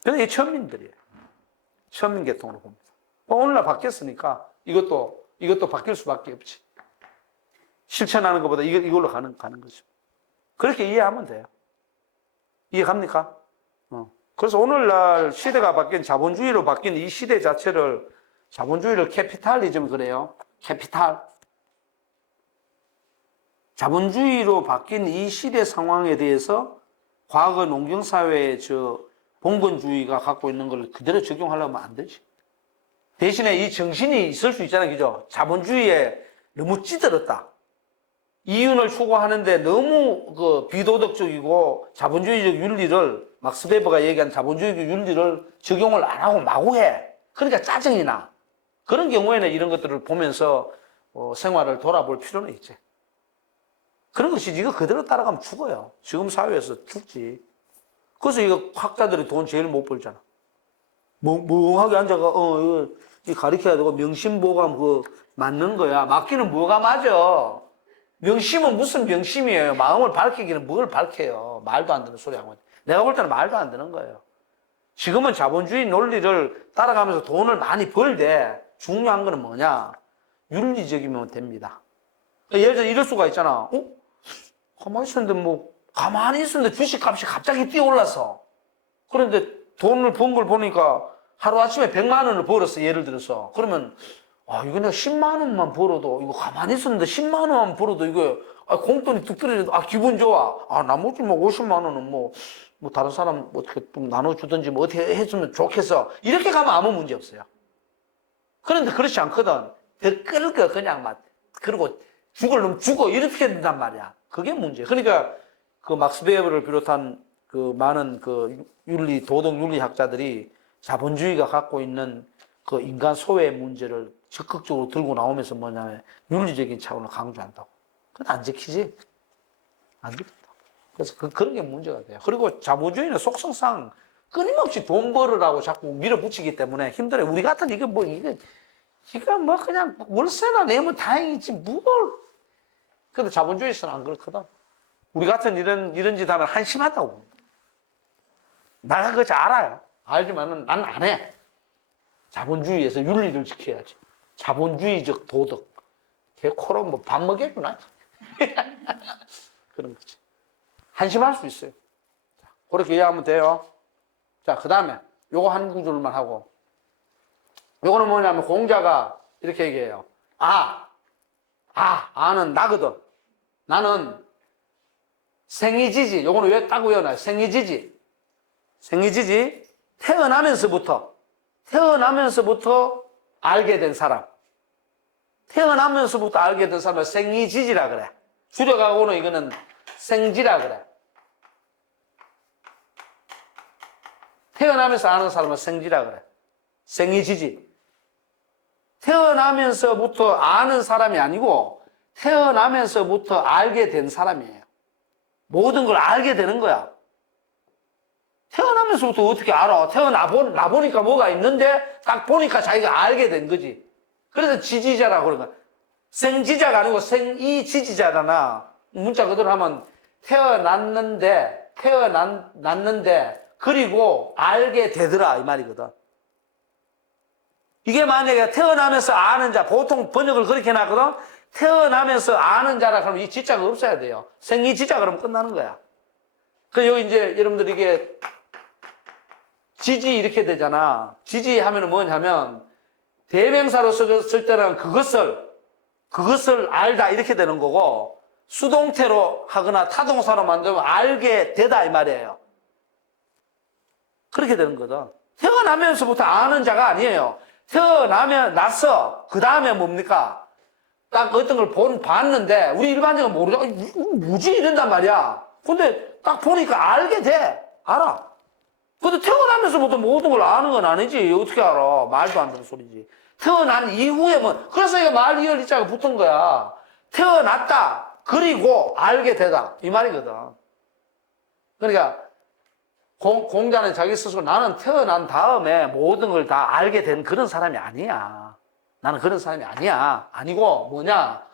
근데 이 천민들이에요. 천민계통으로 봅니다. 오늘날 바뀌었으니까 이것도 바뀔 수밖에 없지. 실천하는 것보다 이걸로 가는 거죠. 그렇게 이해하면 돼요. 이해갑니까? 그래서 오늘날 시대가 바뀐 자본주의로 바뀐 이 시대 자체를 자본주의를 캐피탈리즘 그래요. 캐피탈. 자본주의로 바뀐 이 시대 상황에 대해서 과거 농경사회의 봉건주의가 갖고 있는 걸 그대로 적용하려면 안 되지. 대신에 이 정신이 있을 수 있잖아요, 그죠? 자본주의에 너무 찌들었다. 이윤을 추구하는데 너무 비도덕적이고 자본주의적 윤리를, 막스 베버가 얘기한 자본주의적 윤리를 적용을 안 하고 마구 해. 그러니까 짜증이 나. 그런 경우에는 이런 것들을 보면서 생활을 돌아볼 필요는 있지. 그런 것이 이거 그대로 따라가면 죽어요. 지금 사회에서 죽지. 그래서 이거 학자들이 돈 제일 못 벌잖아. 멍하게 앉아가, 이거 가르쳐야 되고, 명심보감 맞는 거야. 맞기는 뭐가 맞아? 명심은 무슨 명심이에요? 마음을 밝히기는 뭘 밝혀요? 말도 안 되는 소리 하고. 내가 볼 때는 말도 안 되는 거예요. 지금은 자본주의 논리를 따라가면서 돈을 많이 벌되, 중요한 거는 뭐냐? 윤리적이면 됩니다. 예를 들어 이럴 수가 있잖아. 가만히 있었는데 주식값이 갑자기 뛰어올랐어. 그런데 돈을 번 걸 보니까 하루아침에 100만 원을 벌었어, 예를 들어서. 그러면 아, 이거 내가 10만 원만 벌어도, 이거 가만히 있었는데 10만 원만 벌어도 이거, 공돈이 뚝 떨어져도, 기분 좋아. 나머지 뭐 50만 원은 뭐 다른 사람 어떻게 좀 나눠주든지 뭐 어떻게 해주면 좋겠어. 이렇게 가면 아무 문제 없어요. 그런데 그렇지 않거든. 더 끌고 그냥 막, 그리고 죽을 놈 죽어. 이렇게 된단 말이야. 그게 문제야. 그러니까 그 막스 베버를 비롯한 그 많은 그 도덕 윤리학자들이 자본주의가 갖고 있는 그 인간 소외 문제를 적극적으로 들고 나오면서 뭐냐면 윤리적인 차원을 강조한다고. 그건 안 지키지. 안 지킨다. 그래서 그런 게 문제가 돼요. 그리고 자본주의는 속성상 끊임없이 돈 벌으라고 자꾸 밀어붙이기 때문에 힘들어요. 우리 같은 이게 그냥 월세나 내면 다행이지 뭘. 근데 자본주의에서는 안 그렇거든. 우리 같은 이런 짓 하면 한심하다고. 나가 그거 잘 알아요. 알지만은 난 안 해. 자본주의에서 윤리를 지켜야지. 자본주의적 도덕. 걔 코로 뭐 밥 먹여주나? 그런 거지. 한심할 수 있어요. 그렇게 이해하면 돼요. 자, 그 다음에 요거 한 구절만 하고. 요거는 뭐냐면 공자가 이렇게 얘기해요. 아는 나거든. 나는 생이지지. 요거는 왜 딱 외워놔요? 생이지지. 태어나면서부터 알게 된 사람. 태어나면서부터 알게 된 사람을 생이지지라 그래. 줄여가고는 이거는 생지라 그래. 태어나면서 아는 사람은 생지라 그래. 생이지지. 태어나면서부터 아는 사람이 아니고 태어나면서부터 알게 된 사람이에요. 모든 걸 알게 되는 거야. 태어나면서부터 어떻게 알아? 나 보니까 뭐가 있는데 딱 보니까 자기가 알게 된 거지. 그래서 지지자라고 그런 거야. 생지자가 아니고 생이지지자잖아. 문자 그대로 하면 태어났는데 그리고 알게 되더라 이 말이거든. 이게 만약에 태어나면서 아는 자, 보통 번역을 그렇게 해놨거든. 태어나면서 아는 자라 그러면 이 지자가 없어야 돼요. 생이지자 그러면 끝나는 거야. 그 여기 이제 여러분들 이게 지지 이렇게 되잖아. 지지 하면은 뭐냐면 대명사로 쓸 때는 그것을 알다 이렇게 되는 거고 수동태로 하거나 타동사로 만들면 알게 되다 이 말이에요. 그렇게 되는 거다. 태어나면서부터 아는 자가 아니에요. 났어. 그 다음에 뭡니까? 딱 어떤 걸 봤는데 우리 일반적으로 모르죠. 뭐지 이런단 말이야. 근데 딱 보니까 알게 돼. 알아. 근데 태어나면서부터 모든 걸 아는 건 아니지. 어떻게 알아? 말도 안 되는 소리지. 태어난 이후에 그래서 이거 말 이을 이자가 붙은 거야. 태어났다. 그리고 알게 되다. 이 말이거든. 그러니까 공자는 자기 스스로 나는 태어난 다음에 모든 걸 다 알게 된 그런 사람이 아니야. 나는 그런 사람이 아니야. 아니고 뭐냐?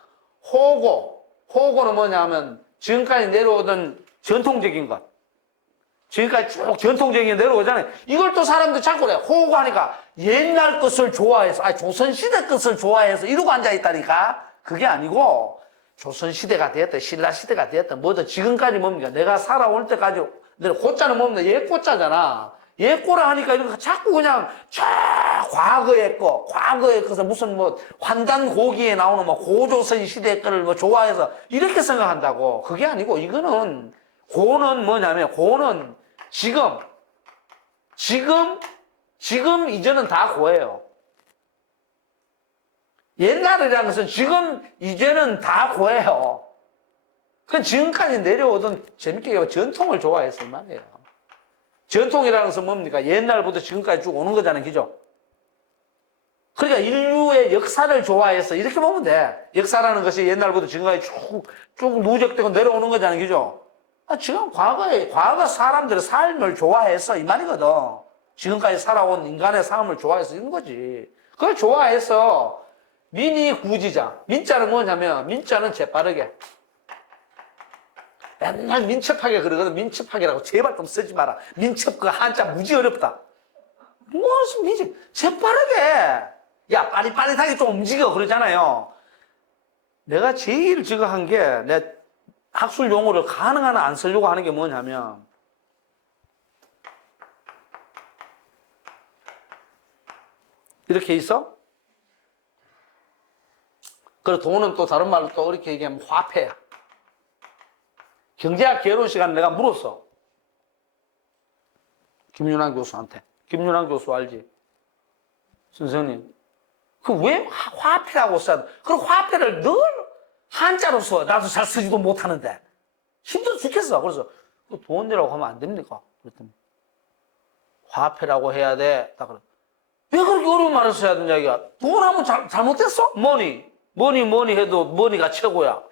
호고는 뭐냐 하면 지금까지 내려오던 전통적인 것. 지금까지 쭉 전통적인 게 내려오잖아요. 이걸 또 사람들 자꾸 그래. 호고하니까 옛날 것을 좋아해서, 조선시대 것을 좋아해서 이러고 앉아있다니까. 그게 아니고 조선시대가 되었든 신라시대가 되었든 뭐든 지금까지 뭡니까? 내가 살아올 때까지 고자는 뭡니까? 옛고자잖아. 옛고라 하니까 이거 자꾸 그냥 과거의 것은 무슨 환단고기에 나오는 고조선 시대 거를 좋아해서 이렇게 생각한다고. 그게 아니고 이거는 고는 뭐냐면 고는 지금 이제는 다 고예요. 옛날이라는 것은 지금 이제는 다 고예요. 그 지금까지 내려오던 재밌게 전통을 좋아해서 말이에요. 전통이라는 것은 뭡니까? 옛날부터 지금까지 쭉 오는 거잖아요. 그죠? 그러니까 인류의 역사를 좋아해서 이렇게 보면 돼. 역사라는 것이 옛날부터 지금까지 쭉 누적되고 내려오는 거잖아요. 그죠? 지금 과거 사람들의 삶을 좋아해서 이 말이거든. 지금까지 살아온 인간의 삶을 좋아해서 이런 거지. 그걸 좋아해서 민이 구지자. 민자는 뭐냐면 민자는 재빠르게. 맨날 민첩하게 그러거든. 민첩하게라고 제발 좀 쓰지 마라. 민첩 그 한자 무지 어렵다. 무슨 민첩? 재빠르게. 야 빠릿빠릿하게 좀 움직여 그러잖아요. 내가 제일 저거 한 게 내 학술 용어를 가능한 한 안 쓰려고 하는 게 뭐냐면 이렇게 있어? 그리고 돈은 또 다른 말로 또 이렇게 얘기하면 화폐야. 경제학 개론 시간에 내가 물었어. 김윤환 교수한테. 김윤환 교수 알지? 선생님, 그 왜 화폐라고 써? 그리고 화폐를 늘 한자로 써. 나도 잘 쓰지도 못하는데. 힘들어 죽겠어. 그래서 그 돈이라고 하면 안 됩니까? 그랬더니 화폐라고 해야 돼. 딱 그래. 왜 그렇게 어려운 말을 써야 되냐, 이게. 돈 하면 잘못됐어? 뭐니 해도 머니가 최고야.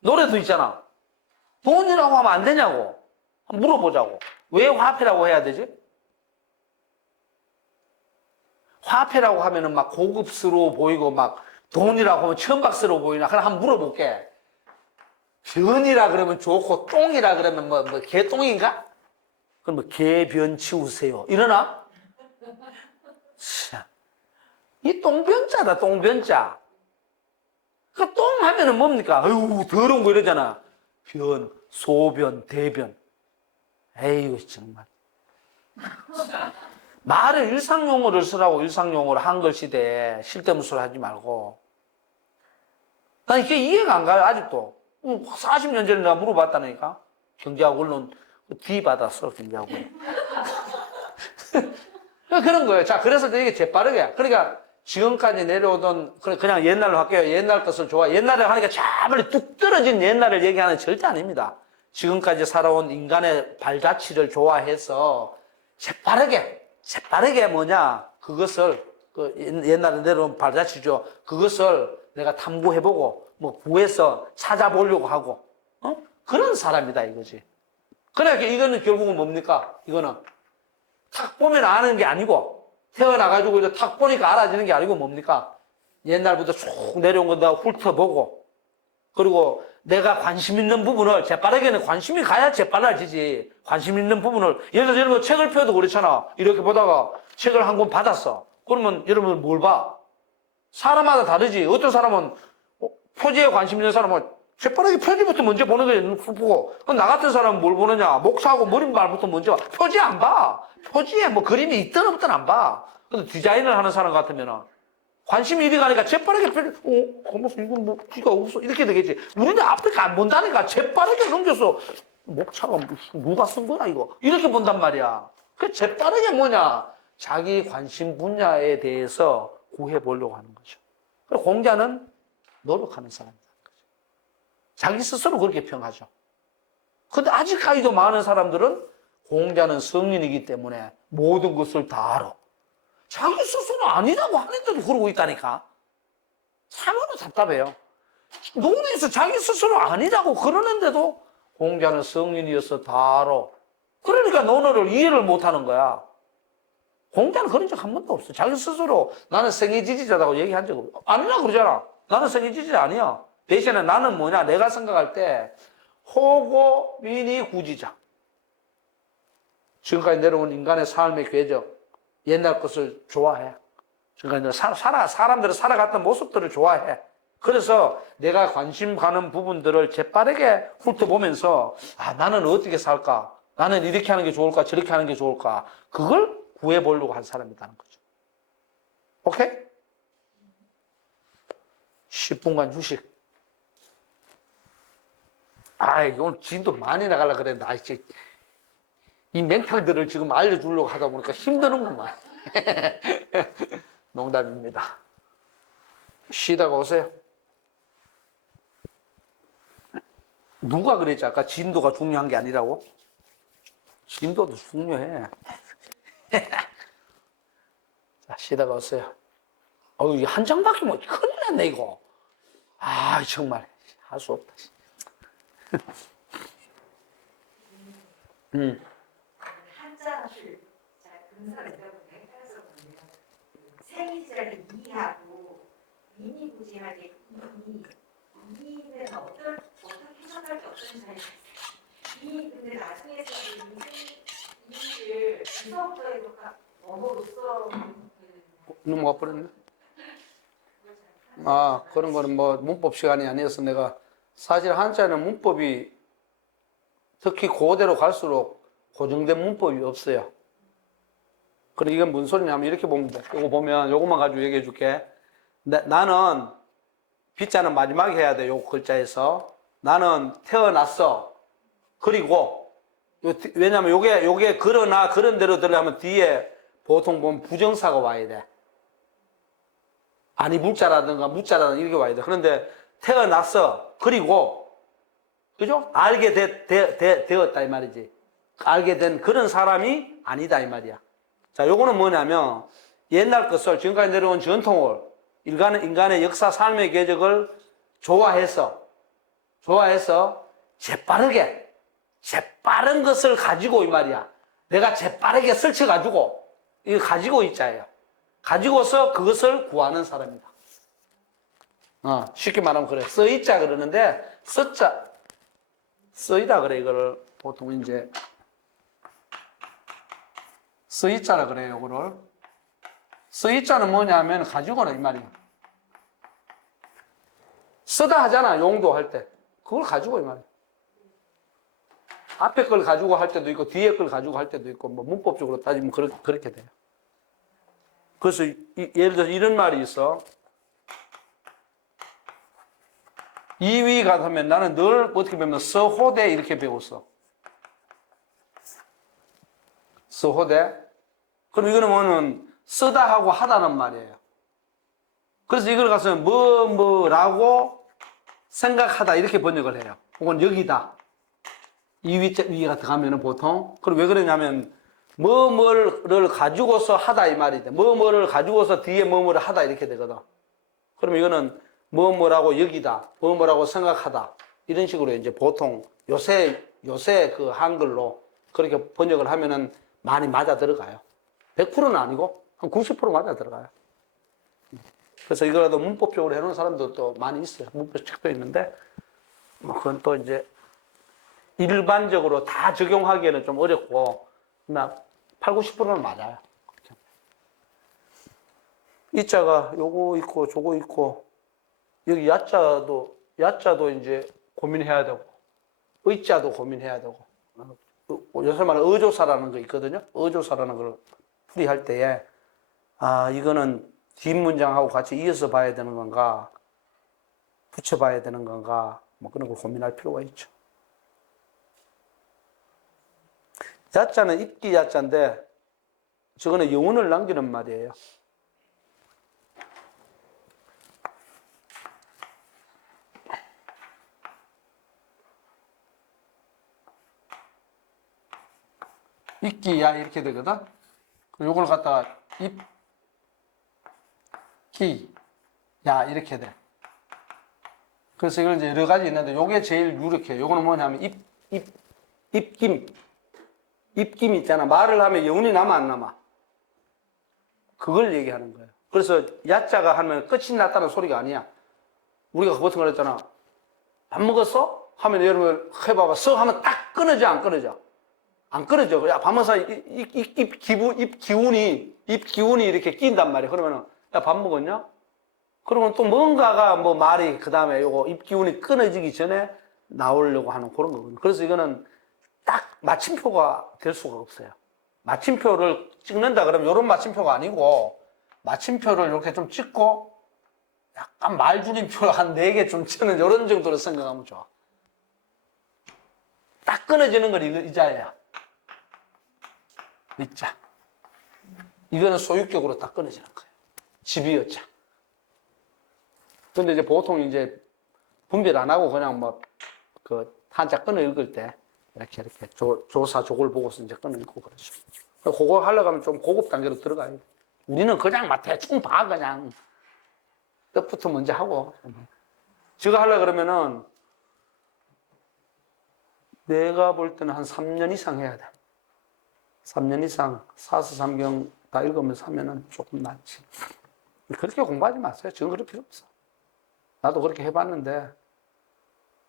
노래도 있잖아. 돈이라고 하면 안 되냐고. 한번 물어보자고. 왜 화폐라고 해야 되지? 화폐라고 하면은 막 고급스러워 보이고 막 돈이라고 하면 천박스러워 보이나? 그럼 한번 물어볼게. 변이라 그러면 좋고 똥이라 그러면 뭐 개똥인가? 그럼 뭐 개변 치우세요. 이러나? 참. 이 똥변자다, 똥변자. 그 똥 하면은 뭡니까? 아유, 더러운 거 이러잖아. 변, 소변, 대변. 에이구, 정말. 말을 일상용어를 쓰라고 일상용어를 한글 시대에 쓸데없는 하지 말고. 난 이게 이해가 안 가요, 아직도. 40년 전에 내가 물어봤다니까. 경제학 언론 D 받았어, 경제학 언론. 그런 거예요. 자, 그래서 되게 재빠르게. 그러니까 지금까지 내려오던, 그냥 옛날로 할게요. 옛날 것을 좋아. 옛날에 하니까 참 뚝 떨어진 옛날을 얘기하는 절대 아닙니다. 지금까지 살아온 인간의 발자취를 좋아해서 재빠르게 뭐냐, 그것을, 옛날에 내려온 발자취죠. 그것을 내가 탐구해보고, 뭐, 구해서 찾아보려고 하고, 그런 사람이다, 이거지. 그러니까 이거는 결국은 뭡니까? 이거는 탁 보면 아는 게 아니고, 태어나가지고 이제 탁 보니까 알아지는 게 아니고 뭡니까? 옛날부터 쭉 내려온 거 내가 훑어보고, 그리고 내가 관심 있는 부분을, 재빠르게는 관심이 가야 재빨라지지. 관심 있는 부분을, 예를 들어서 여러분 책을 펴도 그렇잖아. 이렇게 보다가 책을 한 권 받았어. 그러면 여러분 뭘 봐? 사람마다 다르지. 어떤 사람은 표지에 관심 있는 사람은 재빠르게 표지부터 먼저 보는 거예요. 보고. 나 같은 사람은 뭘 보느냐? 목차하고 머리말부터 먼저 봐. 표지 안 봐. 표지에 뭐 그림이 있든 없든 안 봐. 근데 디자인을 하는 사람 같으면은 관심이 이리 가니까 재빠르게 무슨 이건 뭐 쥐가 없어 이렇게 되겠지. 우리는 앞에 안 본다니까. 재빠르게 넘겨서 목차가 누가 쓴 거야 이거 이렇게 본단 말이야. 그 재빠르게 뭐냐? 자기 관심 분야에 대해서 구해보려고 하는 거죠. 그래서 공자는 노력하는 사람이다. 자기 스스로 그렇게 평하죠. 근데 아직까지도 많은 사람들은 공자는 성인이기 때문에 모든 것을 다 알아. 자기 스스로 아니라고 하는데도 그러고 있다니까. 참으로 답답해요. 논에서 자기 스스로 아니라고 그러는데도 공자는 성인이어서 다 알아. 그러니까 논어를 이해를 못하는 거야. 공자는 그런 적 한 번도 없어. 자기 스스로 나는 생애지지자라고 얘기한 적 없어. 아니라 그러잖아. 나는 생애지지자 아니야. 대신에 나는 뭐냐? 내가 생각할 때 호고 민이 구지자. 지금까지 내려온 인간의 삶의 궤적. 옛날 것을 좋아해. 그러니까 사람들이 살아갔던 모습들을 좋아해. 그래서 내가 관심 가는 부분들을 재빠르게 훑어보면서 나는 어떻게 살까? 나는 이렇게 하는 게 좋을까? 저렇게 하는 게 좋을까? 그걸 구해보려고 한 사람이라는 거죠. 오케이? 10분간 휴식. 오늘 진도 많이 나가려고 그랬는데, 이 멘탈들을 지금 알려주려고 하다 보니까 힘드는구만. 농담입니다. 쉬다가 오세요. 누가 그랬지? 아까 진도가 중요한 게 아니라고? 진도도 중요해. 자, 쉬다가 오세요. 이게 한 장밖에 못, 큰일 났네, 이거. 정말. 할 수 없다. 한자를 잘 근사를 배우는 해서 생이자를 이해하고 미니부지하게 이는 어떻게 해석할 게 어떤지 잘 근데 나중에서 이를 비서부터에도 언어로서 넘어가 버렸네. 그런 거는 뭐 문법 시간이 아니어서 내가 사실 한자는 문법이 특히 고대로 갈수록 고정된 문법이 없어요. 그래, 이건 뭔 소리냐면 이렇게 보면 돼. 이거 보면, 요것만 가지고 얘기해 줄게. 나는 B자는 마지막에 해야 돼. 요 글자에서. 나는 태어났어. 그리고 왜냐면 요게 그러나 그런 대로 들어가면 뒤에 보통 보면 부정사가 와야 돼. 아니 물자라든가 무자라든가 이렇게 와야 돼. 그런데 태어났어. 그리고 그죠? 알게 되었다 이 말이지. 알게 된 그런 사람이 아니다 이 말이야. 자, 요거는 뭐냐면 옛날 것을 지금까지 내려온 전통을 인간의 역사 삶의 궤적을 좋아해서 재빠른 것을 가지고 이 말이야. 내가 재빠르게 설쳐가지고 이거 가지고 있자예요. 가지고서 그것을 구하는 사람이다. 쉽게 말하면 그래. 써있자 그러는데 써이다 그래. 이거를 보통 이제 써있자라 그래요. 이거를 써있자는 뭐냐면 가지고는 이 말이야. 쓰다 하잖아. 용도할 때 그걸 가지고 이 말이야. 앞에 걸 가지고 할 때도 있고 뒤에 걸 가지고 할 때도 있고 뭐 문법적으로 따지면 그렇게 돼요. 그래서 예를 들어서 이런 말이 있어. 이위 같으면 나는 늘 어떻게 보면 서호대 이렇게 배웠어. 서호대. 그럼 이거는 뭐는 쓰다 하고 하다는 말이에요. 그래서 이걸 가서 뭐라고 생각하다 이렇게 번역을 해요. 혹은 여기다. 위가 들어가면은 보통. 그럼 왜 그러냐면 뭐를 가지고서 하다 이 말이죠. 뭐를 가지고서 뒤에 뭐를 하다 이렇게 되거든. 그럼 이거는 뭐라고 여기다, 뭐라고 생각하다 이런 식으로 이제 보통 요새 그 한글로 그렇게 번역을 하면은 많이 맞아 들어가요. 100%는 아니고 한 90% 맞아 들어가요. 그래서 이거라도 문법적으로 해놓은 사람도 또 많이 있어요. 문법 책도 있는데 뭐 그건 또 이제 일반적으로 다 적용하기에는 좀 어렵고 나 8, 90%는 맞아요. 이 자가 요거 있고 저거 있고 여기 야자도 이제 고민해야 되고 의자도 고민해야 되고 요새 말하는 의조사라는 거 있거든요. 의조사라는 걸 풀이할 때에 이거는 뒷문장하고 같이 이어서 봐야 되는 건가 붙여봐야 되는 건가 뭐 그런 걸 고민할 필요가 있죠. 야자는 입기 야자인데 저거는 영혼을 남기는 말이에요. 입기야 이렇게 되거든. 요걸 갖다가 입기야 이렇게 돼. 그래서 이걸 이제 여러 가지 있는데 요게 제일 유력해요. 요거는 뭐냐면 입김 있잖아. 말을 하면 여운이 남아 안 남아? 그걸 얘기하는 거예요. 그래서 야자가 하면 끝이 났다는 소리가 아니야. 우리가 보통 그랬잖아. 밥 먹었어? 하면 여러분 해봐봐. 하면 딱 끊어져 안 끊어져? 안 끊어져. 야, 밥 먹어서 입 기운이 이렇게 낀단 말이야. 그러면은, 야, 밥 먹었냐? 그러면 또 뭔가가 뭐 말이 그 다음에 요거 입 기운이 끊어지기 전에 나오려고 하는 그런 거거든요. 그래서 이거는 딱 마침표가 될 수가 없어요. 마침표를 찍는다 그러면 요런 마침표가 아니고 마침표를 이렇게 좀 찍고 약간 말줄임표 한 4개 좀 치는 요런 정도로 생각하면 좋아. 딱 끊어지는 건 이자예요. 이자. 이거는 소유격으로 딱 끊어지는 거예요. 집이었자. 근데 이제 보통 이제 분별 안 하고 그냥 뭐 그 한자 끊어 읽을 때 이렇게 조사 조걸 보고서 이제 끊어 읽고 그러죠. 그거 하려고 하면 좀 고급 단계로 들어가요. 우리는 그냥 막 대충 봐 그냥 뜻부터 먼저 하고. 제가 하려고 그러면은 내가 볼 때는 한 3년 이상 해야 돼. 3년 이상 사서삼경 다 읽으면서 하면은 조금 낫지. 그렇게 공부하지 마세요. 지금 그럴 필요 없어. 나도 그렇게 해봤는데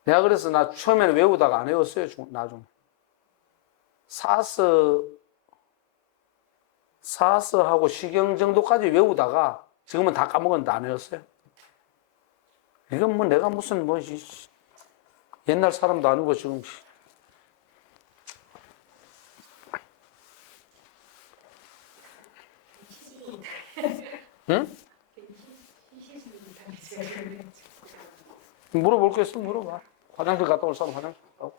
내가 그래서 나 처음에는 외우다가 안 외웠어요. 나중에 사서하고 시경 정도까지 외우다가 지금은 다 까먹었는데 안 외웠어요. 이건 뭐 내가 무슨 뭐 옛날 사람도 아니고 지금 응? 물어볼 게 있으면 물어봐. 화장실 갔다 올 사람 화장실 갔다 오고.